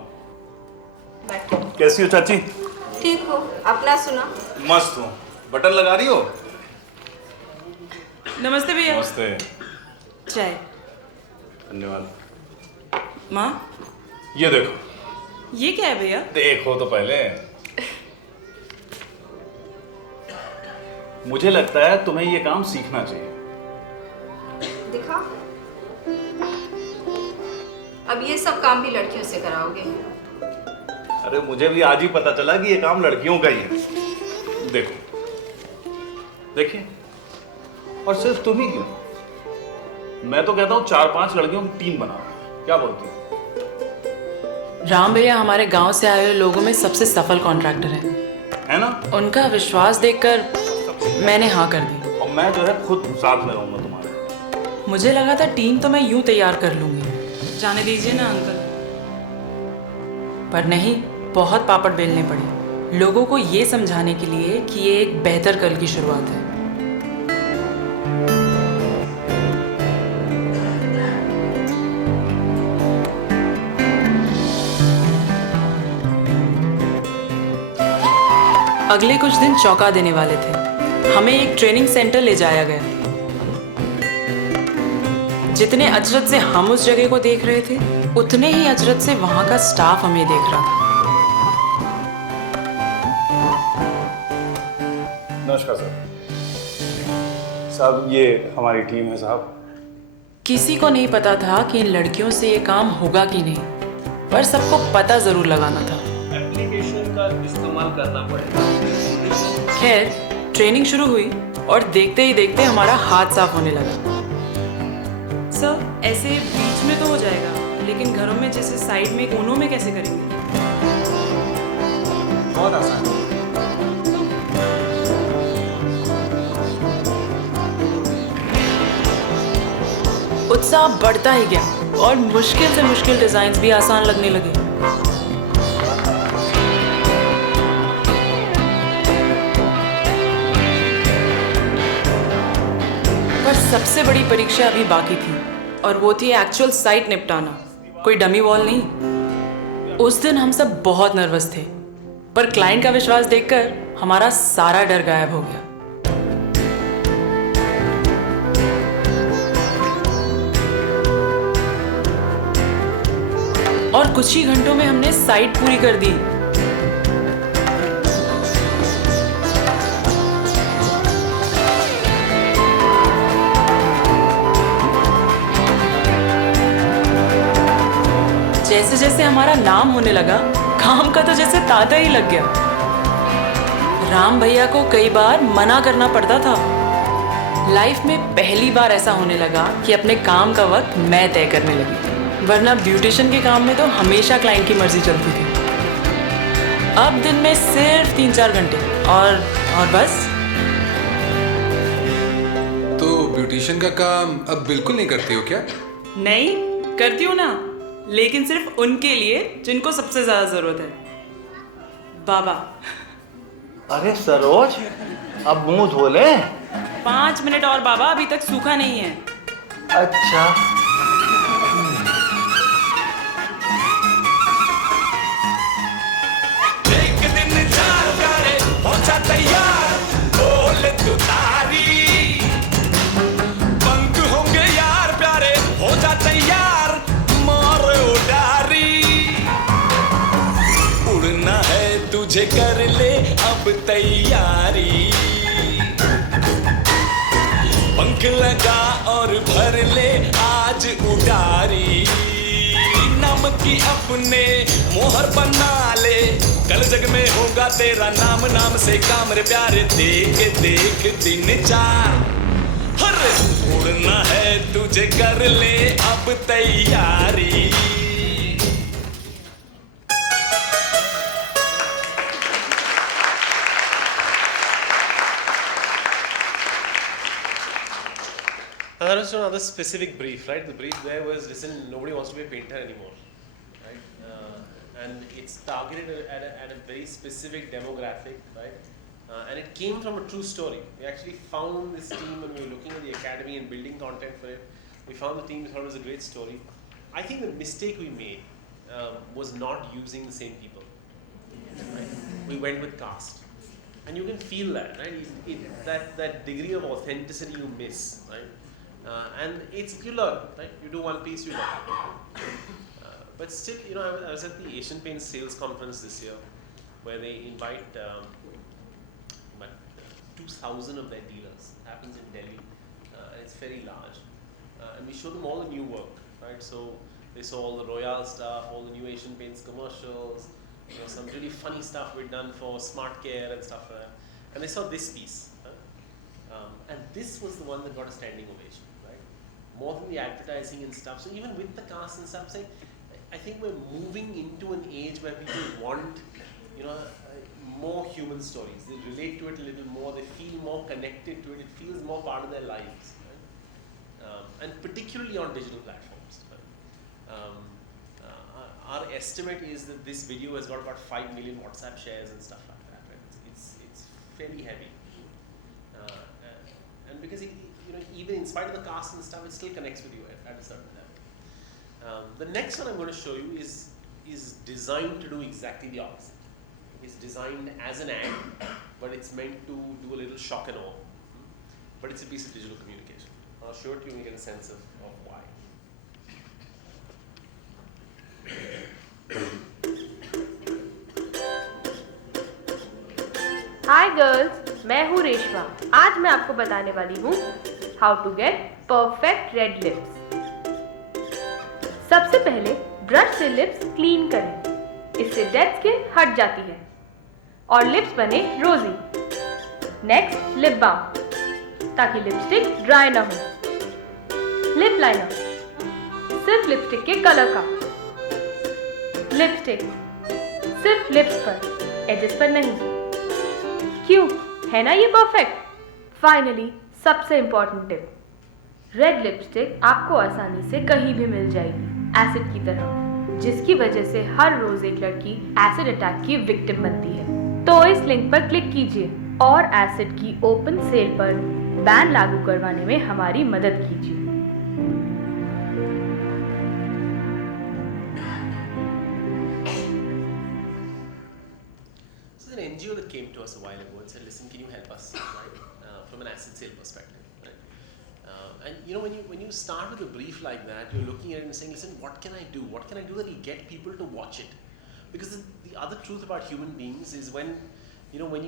बैठो। कैसी हो चाची? ठीक हो, अपना सुना? मस्त हूँ। बटन लगा रही हो? नमस्ते भैया। नमस्ते। चाय। धन्यवाद। माँ, ये देखो। ये क्या है भैया? देखो तो पहले। मुझे लगता है तुम्हें ये काम सीखना चाहिए। दिखा। अब ये सब काम भी लड़कियों से कराओगे? अरे मुझे भी आज ही पता चला कि ये काम लड़कियों का ही है। देखो, देखिए, और सिर्फ तुम ही क्यों, मैं तो कहता हूँ 4-5 लड़कियों की टीम बनाओ। क्या बोलती हो? राम भैया हमारे गांव से आए हुए लोगों में सबसे सफल कॉन्ट्रैक्टर हैं, है ना? उनका विश्वास देखकर मैंने हाँ कर दी। और मैं जो है खुद साथ में रहूंगा तुम्हारे। मुझे लगा था टीम तो मैं यूं तैयार कर लूंगी, जाने दीजिए ना अंकल, पर नहीं, बहुत पापड़ बेलने पड़े लोगों को ये समझाने के लिए कि ये एक बेहतर कल की शुरुआत है। अगले कुछ दिन चौंका देने वाले थे। हमें एक ट्रेनिंग सेंटर ले जाया गया। जितने अजरत से हम उस जगह को देख रहे थे, उतने ही अजरत से वहां का स्टाफ हमें देख रहा था। नमस्कार सर। साहब, ये हमारी टीम है साहब। किसी को नहीं पता था कि इन लड़कियों से ये काम होगा कि नहीं, पर सबको पता जरूर लगाना था। एप्लीकेशन का इस्तेमाल करना पड़ेगा। खैर, ट्रेनिंग शुरू हुई और देखते ही देखते हमारा हाथ साफ होने लगा। सर, ऐसे बीच में तो हो जाएगा, लेकिन घरों में जैसे साइड में कोनों में कैसे करेंगे? बहुत आसान है। उत्साह बढ़ता ही गया और मुश्किल से मुश्किल डिजाइन्स भी आसान लगने लगे। पर सबसे बड़ी परीक्षा अभी बाकी थी, और वो थी एक्चुअल साइट निपटाना, कोई डमी वॉल नहीं। उस दिन हम सब बहुत नर्वस थे, पर क्लाइंट का विश्वास देखकर हमारा सारा डर गायब हो गया। और कुछ ही घंटों में हमने साइट पूरी कर दी। जैसे जैसे हमारा नाम होने लगा, काम का तो जैसे तांता ही लग गया। राम भैया को कई बार मना करना पड़ता था। लाइफ में पहली बार ऐसा होने लगा कि अपने काम का वक्त मैं तय करने लगी, वरना ब्यूटिशियन के काम में तो हमेशा क्लाइंट की मर्जी चलती थी। अब दिन में सिर्फ 3-4 घंटे और बस। तो ब्यूटिशियन का काम अब बिल्कुल नहीं करती हो क्या? नहीं करती हूँ ना, लेकिन सिर्फ उनके लिए जिनको सबसे ज्यादा जरूरत है। बाबा। अरे सरोज, अब मुंह धो ले। 5 मिनट और बाबा, अभी तक सूखा नहीं है। अच्छा। एक दिन चार प्यारे हो जा तैयार, बोल तू तारी। पंख होंगे यार प्यारे हो जा तैयार, मारो उडारी। उड़ना है तुझे, कर ले अब तैयारी। पंख लगा और भर ले आज उडारी। नाम की अपने मोहर बना ले, कल जग में होगा तेरा नाम। नाम से काम रे प्यारे, देख देख दिन चार। हर उड़ना है तुझे, कर ले अब तैयारी। And that was another specific brief, right? The brief there was, listen, nobody wants to be a painter anymore, right? And it's targeted at a very specific demographic, right? And it came from a true story. We actually found this team when we were looking at the academy and building content for it. We found the team, we thought it was a great story. I think the mistake we made was not using the same people, right? We went with cast. And you can feel that, right? That degree of authenticity you miss, right? And it's, you learn, right? You do one piece, you learn. But still, you know, I was at the Asian Paint Sales Conference this year, where they invite 2,000 of their dealers. It happens in Delhi, and it's very large. And we show them all the new work, right? So they saw all the Royale stuff, all the new Asian Paints commercials, you know, some really funny stuff we'd done for Smart Care and stuff like that. And they saw this piece, and this was the one that got a standing ovation. More than the advertising and stuff. So even with the cast and stuff, I think we're moving into an age where people want, you know, more human stories. They relate to it a little more. They feel more connected to it. It feels more part of their lives, right? And particularly on digital platforms. Right? Our estimate is that this video has got about 5 million WhatsApp shares and stuff like that. Right? It's fairly heavy, and because you know, even in spite of the cast and stuff, it still connects with you at a certain level. The next one I'm going to show you is designed to do exactly the opposite. It's designed as an ad, but it's meant to do a little shock and awe. But it's a piece of digital communication. I'll show it to you and you get a sense of why. Hi girls, मैं हूँ रेशमा। आज मैं आपको बताने वाली हूँ how to get perfect red lips. सबसे पहले ब्रश से लिप्स क्लीन करें, इससे डेड स्किन हट जाती है और लिप्स बने रोजी। नेक्स्ट लिप बाम, ताकि लिपस्टिक ड्राई ना हो। लिप लाइनर, सिर्फ लिपस्टिक के कलर का। लिपस्टिक सिर्फ लिप्स पर, एजेस पर नहीं। क्यों है ना ये परफेक्ट? फाइनली सबसे इंपॉर्टेंट टिप, रेड लिपस्टिक आपको आसानी से कहीं भी मिल जाएगी, एसिड की तरह, जिसकी वजह से हर रोज एक लड़की एसिड अटैक की विक्टिम बनती है। तो इस लिंक पर क्लिक कीजिए और एसिड की ओपन सेल पर बैन लागू करवाने में हमारी मदद कीजिए। NGO that came to us a while ago and said, listen, can you help us, right? From an asset sale perspective, right? And you know, when you start with a brief like that, you're looking at it and saying, listen, what can I do? What can I do that will get people to watch it? Because the other truth about human beings is when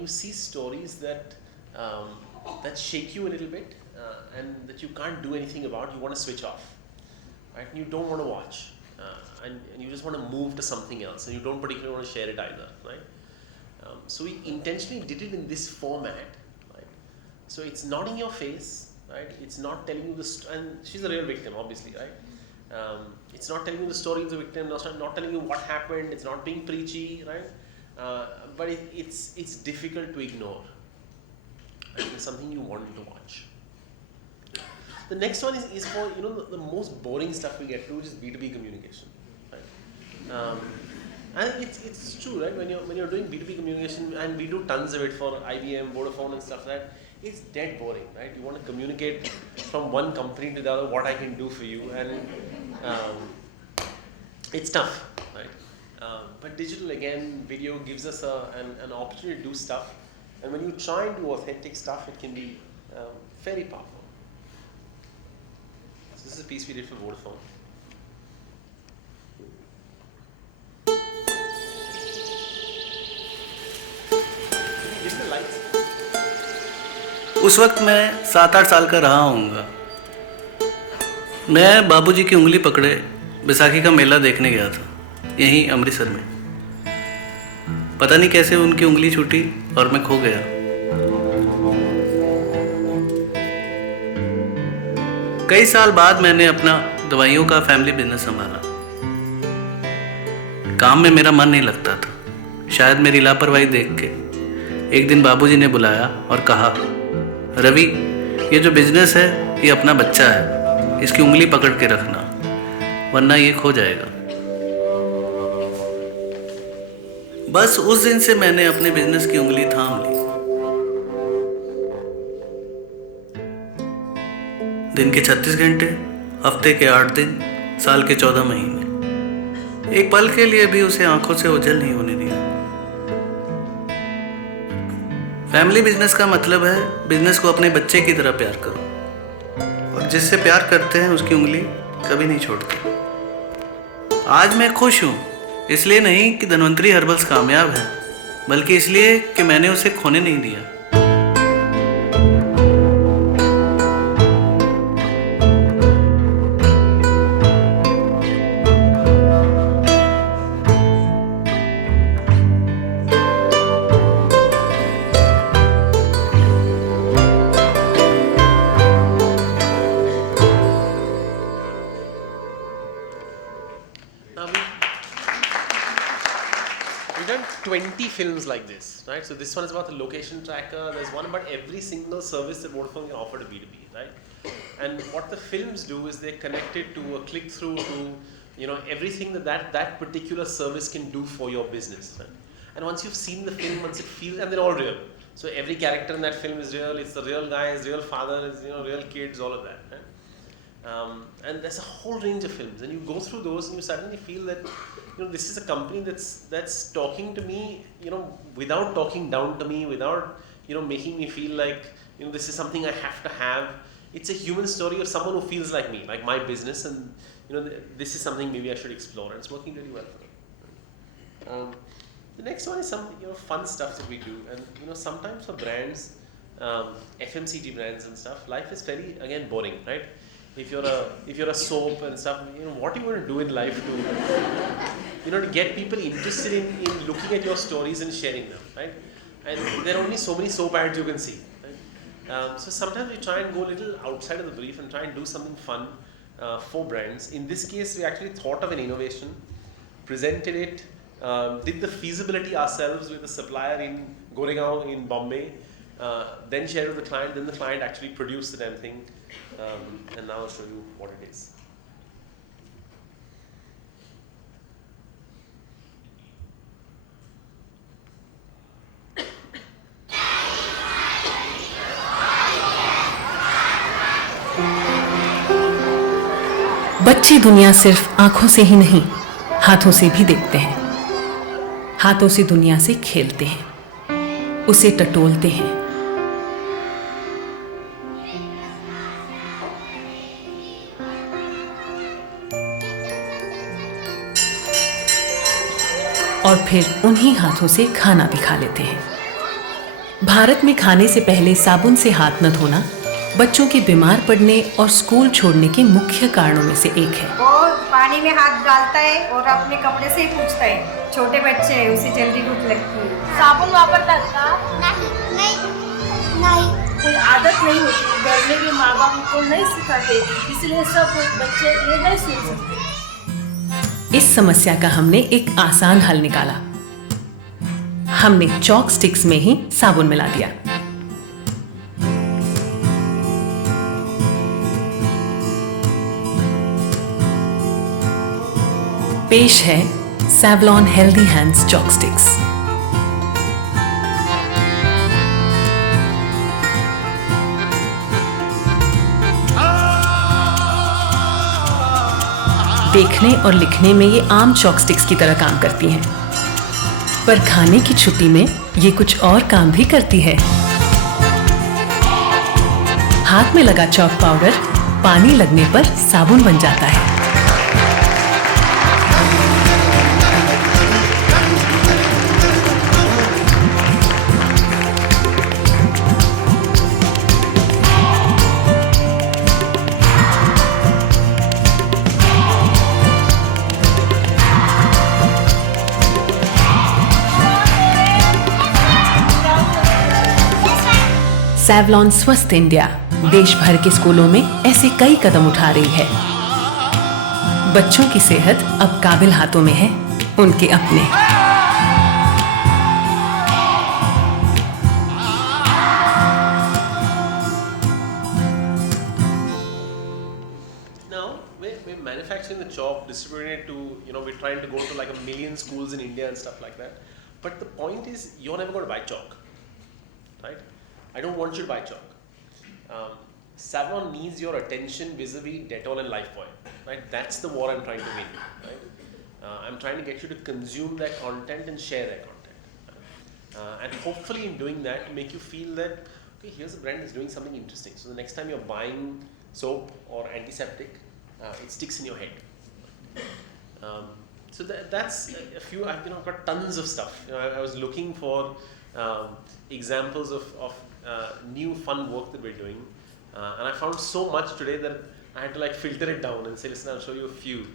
you see stories that that shake you a little bit and that you can't do anything about, you want to switch off, right? And you don't want to watch, and you just want to move to something else, and you don't particularly want to share it either, right? So we intentionally did it in this format, right? So it's not in your face, right? It's not telling you and she's a real victim, obviously, right? It's not telling you the story of the victim, not telling you what happened. It's not being preachy, right? But it's difficult to ignore. Right? It's something you want to watch. The next one is for the most boring stuff we get to, which is B2B communication. Right? And it's true, right? When you're doing B2B communication, and we do tons of it for IBM, Vodafone, and stuff like that, it's dead boring, right? You want to communicate from one company to the other what I can do for you, and it's tough, right? But digital, again, video gives us an opportunity to do stuff, and when you try and do authentic stuff, it can be very powerful. So this is a piece we did for Vodafone. उस वक्त मैं 7-8 साल का रहा होऊंगा। मैं बाबूजी की उंगली पकड़े बैसाखी का मेला देखने गया था, यहीं अमृतसर में। पता नहीं कैसे उनकी उंगली छूटी और मैं खो गया। कई साल बाद मैंने अपना दवाइयों का फैमिली बिजनेस संभाला। काम में मेरा मन नहीं लगता था। शायद मेरी लापरवाही देख के एक दिन बाबूजी ने बुलाया और कहा, रवि, ये जो बिजनेस है ये अपना बच्चा है, इसकी उंगली पकड़ के रखना वरना ये खो जाएगा। बस उस दिन से मैंने अपने बिजनेस की उंगली थाम ली। दिन के 36 घंटे, हफ्ते के 8 दिन, साल के 14 महीने, एक पल के लिए भी उसे आंखों से ओझल नहीं होने दिया। फैमिली बिजनेस का मतलब है बिजनेस को अपने बच्चे की तरह प्यार करो, और जिससे प्यार करते हैं उसकी उंगली कभी नहीं छोड़ते। आज मैं खुश हूँ, इसलिए नहीं कि धन्वंतरी हर्बल्स कामयाब है, बल्कि इसलिए कि मैंने उसे खोने नहीं दिया। We've done 20 films like this, right? So this one is about the location tracker. There's one about every single service that Vodafone can offer to B2B, right? And what the films do is they connect it to a click-through to everything that particular service can do for your business, right? And once you've seen the film, once it feels, and they're all real. So every character in that film is real. It's the real guy, his real father, his real kids, all of that, right? And there's a whole range of films, and you go through those, and you suddenly feel that this is a company that's talking to me, without talking down to me, without making me feel like this is something I have to have. It's a human story of someone who feels like me, like my business, and this is something maybe I should explore, and it's working really well for me. The next one is some fun stuff that we do, and sometimes for brands, FMCG brands and stuff, life is very again boring, right? If you're a soap and stuff, what are you going to do in life to get people interested in looking at your stories and sharing them, right? And there are only so many soap ads you can see, right? So sometimes we try and go a little outside of the brief and try and do something fun for brands. In this case, we actually thought of an innovation, presented it, did the feasibility ourselves with a supplier in Goregaon in Bombay, then shared with the client, then the client actually produced the damn thing, and now I'll show you what it is. बच्चे दुनिया सिर्फ आंखों से ही नहीं, हाथों से भी देखते हैं। हाथों से दुनिया से खेलते हैं, उसे टटोलते हैं। और फिर उन्हीं हाथों से खाना भी खा लेते हैं। भारत में खाने से पहले साबुन से हाथ न धोना बच्चों के बीमार पड़ने और स्कूल छोड़ने के मुख्य कारणों में से एक है। वो पानी में हाथ डालता है और अपने कपड़े से ही पूछता है। छोटे बच्चे हैं, उसे जल्दी भूख लगती है। साबुन वापरतात का? नहीं। कोई आदत नहीं होती, घर में भी माँ बाप को नहीं सिखाते, इसलिए सब बच्चे ये नहीं सीख सकते। इस समस्या का हमने एक आसान हल निकाला। हमने चॉक स्टिक्स में ही साबुन मिला दिया। पेश है Savlon हेल्दी हैंड्स चॉपस्टिक्स। देखने और लिखने में ये आम चॉपस्टिक्स की तरह काम करती हैं, पर खाने की छुट्टी में ये कुछ और काम भी करती है। हाथ में लगा चॉक पाउडर पानी लगने पर साबुन बन जाता है। Savlon स्वस्थ इंडिया देश भर के स्कूलों में ऐसे कई कदम उठा रही है। बच्चों की सेहत अब काबिल हाथों में है, उनके अपने। Now, we're manufacturing the chalk, distributing it to, we're trying to go to like 1 million schools in India and stuff like that. But the point is, you're never going to buy chalk, right? I don't want you to buy chalk. Savlon needs your attention vis-a-vis Dettol and Lifebuoy, right? That's the war I'm trying to win, right? I'm trying to get you to consume their content and share their content. And hopefully in doing that, make you feel that, okay, here's a brand that's doing something interesting. So the next time you're buying soap or antiseptic, it sticks in your head. So that's a few, I've got tons of stuff. I was looking for examples of new fun work that we're doing. And I found so much today that I had to like filter it down and say, listen, I'll show you a few.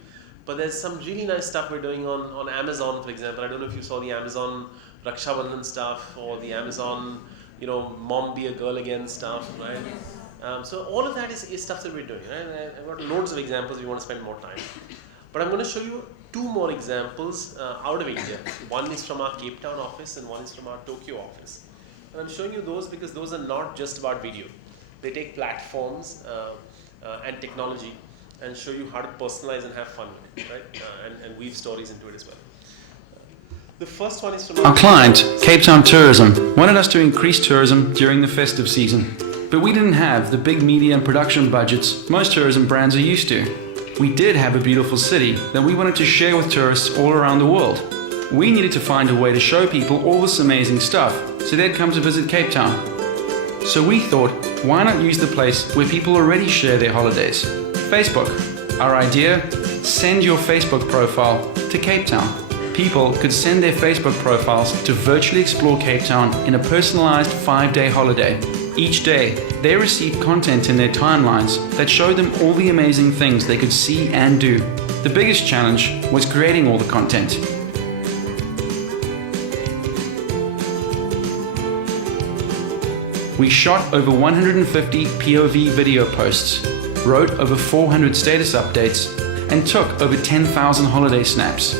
But there's some really nice stuff we're doing on Amazon, for example. I don't know if you saw the Amazon Raksha Bandhan stuff or the Amazon, Mom Be a Girl Again stuff, right? So all of that is stuff that we're doing, right? I've got loads of examples if you want to spend more time. But I'm going to show you 2 more examples out of India. One is from our Cape Town office and one is from our Tokyo office. And I'm showing you those because those are not just about video. They take platforms and technology and show you how to personalize and have fun with it, right? And weave stories into it as well. The first one is from our client, Cape Town Tourism, wanted us to increase tourism during the festive season. But we didn't have the big media and production budgets most tourism brands are used to. We did have a beautiful city that we wanted to share with tourists all around the world. We needed to find a way to show people all this amazing stuff so they'd come to visit Cape Town. So we thought, why not use the place where people already share their holidays? Facebook. Our idea? Send your Facebook profile to Cape Town. People could send their Facebook profiles to virtually explore Cape Town in a personalized 5-day holiday. Each day, they received content in their timelines that showed them all the amazing things they could see and do. The biggest challenge was creating all the content. We shot over 150 POV video posts, wrote over 400 status updates, and took over 10,000 holiday snaps.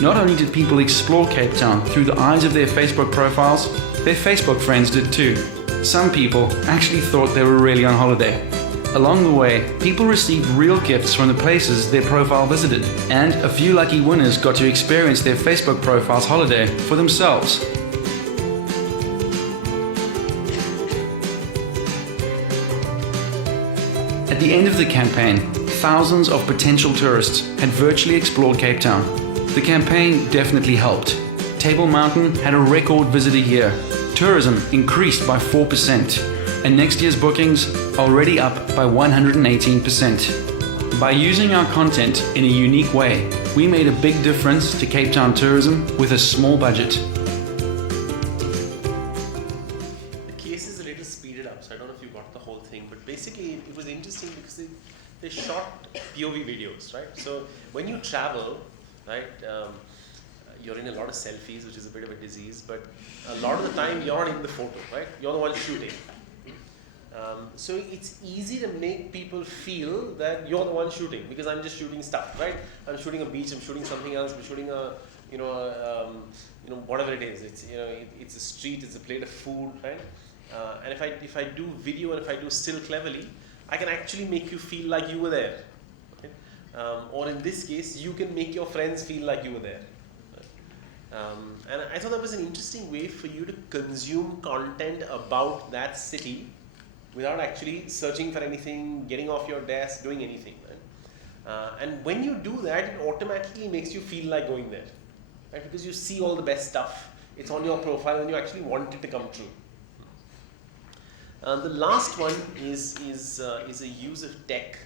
Not only did people explore Cape Town through the eyes of their Facebook profiles, their Facebook friends did too. Some people actually thought they were really on holiday. Along the way, people received real gifts from the places their profile visited, and a few lucky winners got to experience their Facebook profile's holiday for themselves. At the end of the campaign, thousands of potential tourists had virtually explored Cape Town. The campaign definitely helped. Table Mountain had a record visitor year. Tourism increased by 4%, and next year's bookings already up by 118%. By using our content in a unique way, we made a big difference to Cape Town tourism with a small budget. They shot POV videos, right? So when you travel, right, you're in a lot of selfies, which is a bit of a disease, but a lot of the time you're not in the photo, right? You're the one shooting. So it's easy to make people feel that you're the one shooting because I'm just shooting stuff, right? I'm shooting a beach, I'm shooting something else, I'm shooting whatever it is. It's a street, it's a plate of food, right? And if I do video and if I do still cleverly, I can actually make you feel like you were there. Okay? or in this case, you can make your friends feel like you were there. And I thought that was an interesting way for you to consume content about that city without actually searching for anything, getting off your desk, doing anything. Right? And when you do that, it automatically makes you feel like going there, right? Because you see all the best stuff. It's on your profile, and you actually want it to come true. The last one is a use of tech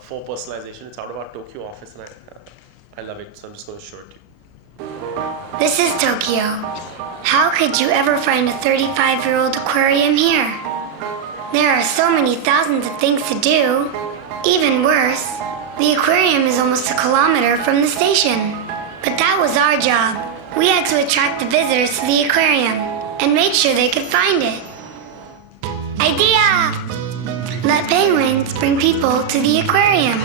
for personalization. It's out of our Tokyo office, and I love it. So I'm just going to show it to you. This is Tokyo. How could you ever find a 35-year-old aquarium here? There are so many thousands of things to do. Even worse, the aquarium is almost a kilometer from the station. But that was our job. We had to attract the visitors to the aquarium and make sure they could find it. Idea! Let penguins bring people to the aquarium.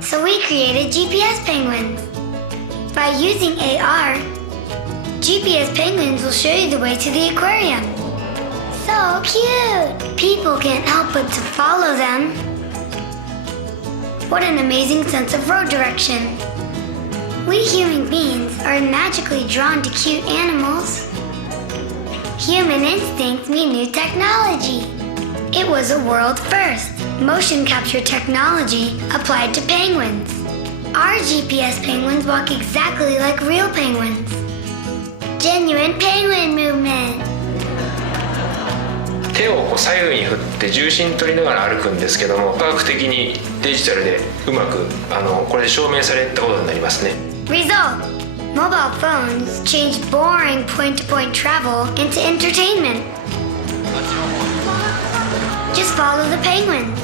So we created GPS penguins. By using AR, GPS penguins will show you the way to the aquarium. So cute! People can't help but to follow them. What an amazing sense of road direction. We human beings are magically drawn to cute animals. Human instincts meet new technology. It was a world first. Motion capture technology applied to penguins. Our GPS penguins walk exactly like real penguins. Genuine penguin movement. 手を左右に振って重心取りながら歩くんですけども、科学的にデジタルでうまくこれで証明されたことになりますね。Result: mobile phones changed boring point-to-point travel into entertainment. Just follow the penguins.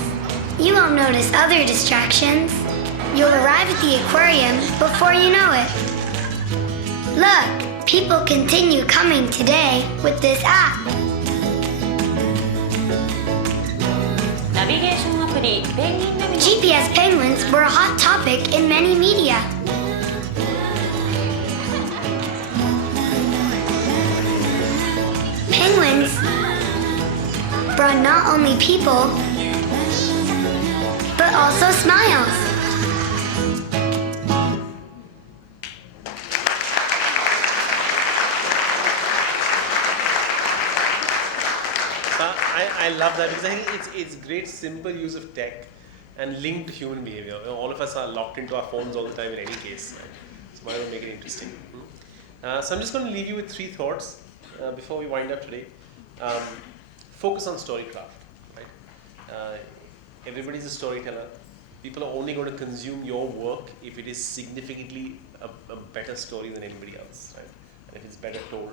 You won't notice other distractions. You'll arrive at the aquarium before you know it. Look, people continue coming today with this app. ナビゲーションアプリペンギンナビ GPS penguins were a hot topic in many media. Penguins brought not only people, but also smiles. I love that because I think it's great simple use of tech and linked to human behavior. You know, all of us are locked into our phones all the time in any case. Right? So why don't we make it interesting? So I'm just going to leave you with 3 thoughts before we wind up today. Focus on storycraft. Right? Everybody's a storyteller. People are only going to consume your work if it is significantly a better story than anybody else. Right? And if it's better told.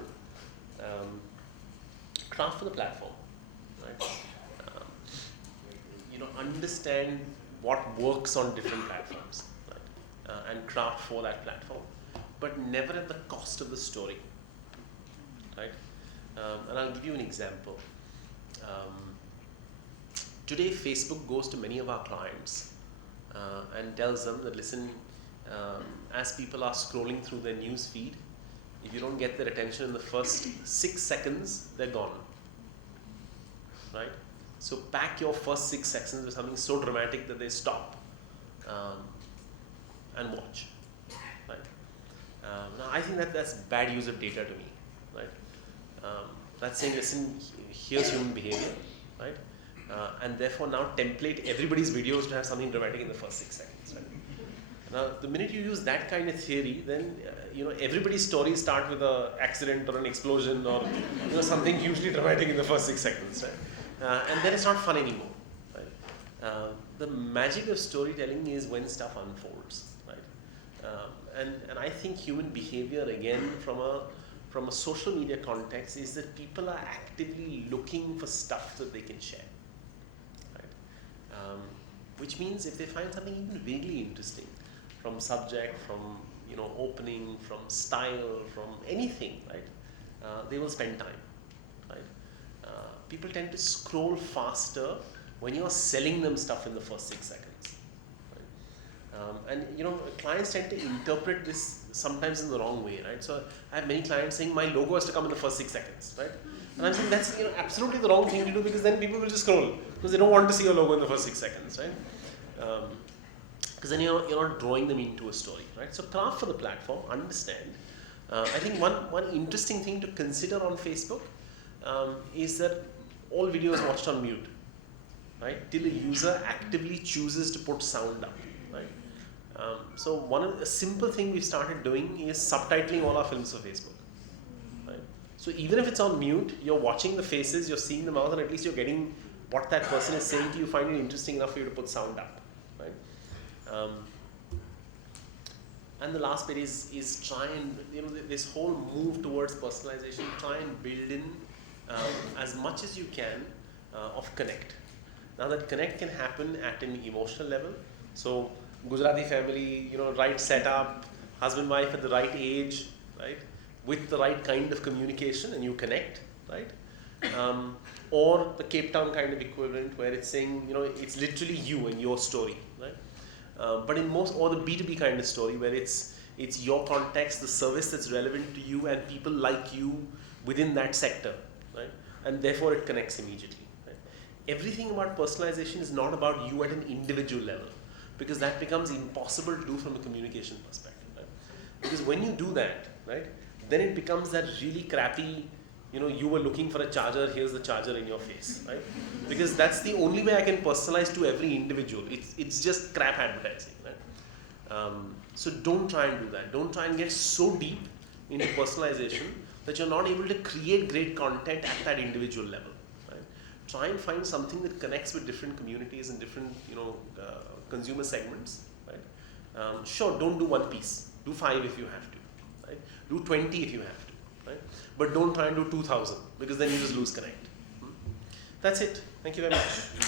Craft for the platform. Right? Understand what works on different platforms, right? And craft for that platform, but never at the cost of the story, right? And I'll give you an example. Today, Facebook goes to many of our clients and tells them that, listen, as people are scrolling through their news feed, if you don't get their attention in the first 6 seconds, they're gone. Right? So pack your first 6 seconds with something so dramatic that they stop and watch. Right? Now I think that's bad use of data to me. Right? That's saying, listen, here's human behavior, right? And therefore now template everybody's videos to have something dramatic in the first 6 seconds. Right? Now the minute you use that kind of theory, then everybody's stories start with an accident or an explosion or something hugely dramatic in the first 6 seconds. Right? And then it's not fun anymore. Right? The magic of storytelling is when stuff unfolds. Right? And I think human behavior, again, from a social media context, is that people are actively looking for stuff that they can share. Right? Which means if they find something even vaguely interesting, from subject, from opening, from style, from anything, right? They will spend time. Right? People tend to scroll faster when you're selling them stuff in the first 6 seconds. Right? And clients tend to interpret this sometimes in the wrong way, right? So I have many clients saying my logo has to come in the first 6 seconds, right? And I'm saying that's absolutely the wrong thing to do, because then people will just scroll because they don't want to see your logo in the first 6 seconds, right? because then you're not drawing them into a story, right? So craft for the platform, understand. I think one interesting thing to consider on Facebook is that all videos watched on mute, right? Till a user actively chooses to put sound up, right? So a simple thing we've started doing is subtitling all our films for Facebook, right? So even if it's on mute, you're watching the faces, you're seeing the mouth, and at least you're getting what that person is saying to you, find it interesting enough for you to put sound up, right? And the last bit is try and, this whole move towards personalization, try and build in as much as you can of connect. Now that connect can happen at an emotional level. So Gujarati family, right setup, husband, wife at the right age, right? With the right kind of communication, and you connect, right? Or the Cape Town kind of equivalent where it's saying, it's literally you and your story, right? But in most, or the B2B kind of story where it's your context, the service that's relevant to you and people like you within that sector, right? And therefore it connects immediately, right? Everything about personalization is not about you at an individual level, because that becomes impossible to do from a communication perspective, right? Because when you do that, right, then it becomes that really crappy, you were looking for a charger, here's the charger in your face, right? Because that's the only way I can personalize to every individual. It's just crap advertising, right? So don't try and do that. Don't try and get so deep into personalization that you're not able to create great content at that individual level, right? Try and find something that connects with different communities and different, consumer segments, right? Sure, don't do one piece. Do 5 if you have to, right? Do 20 if you have to, right? But don't try and do 2,000, because then you just lose connect. That's it. Thank you very much.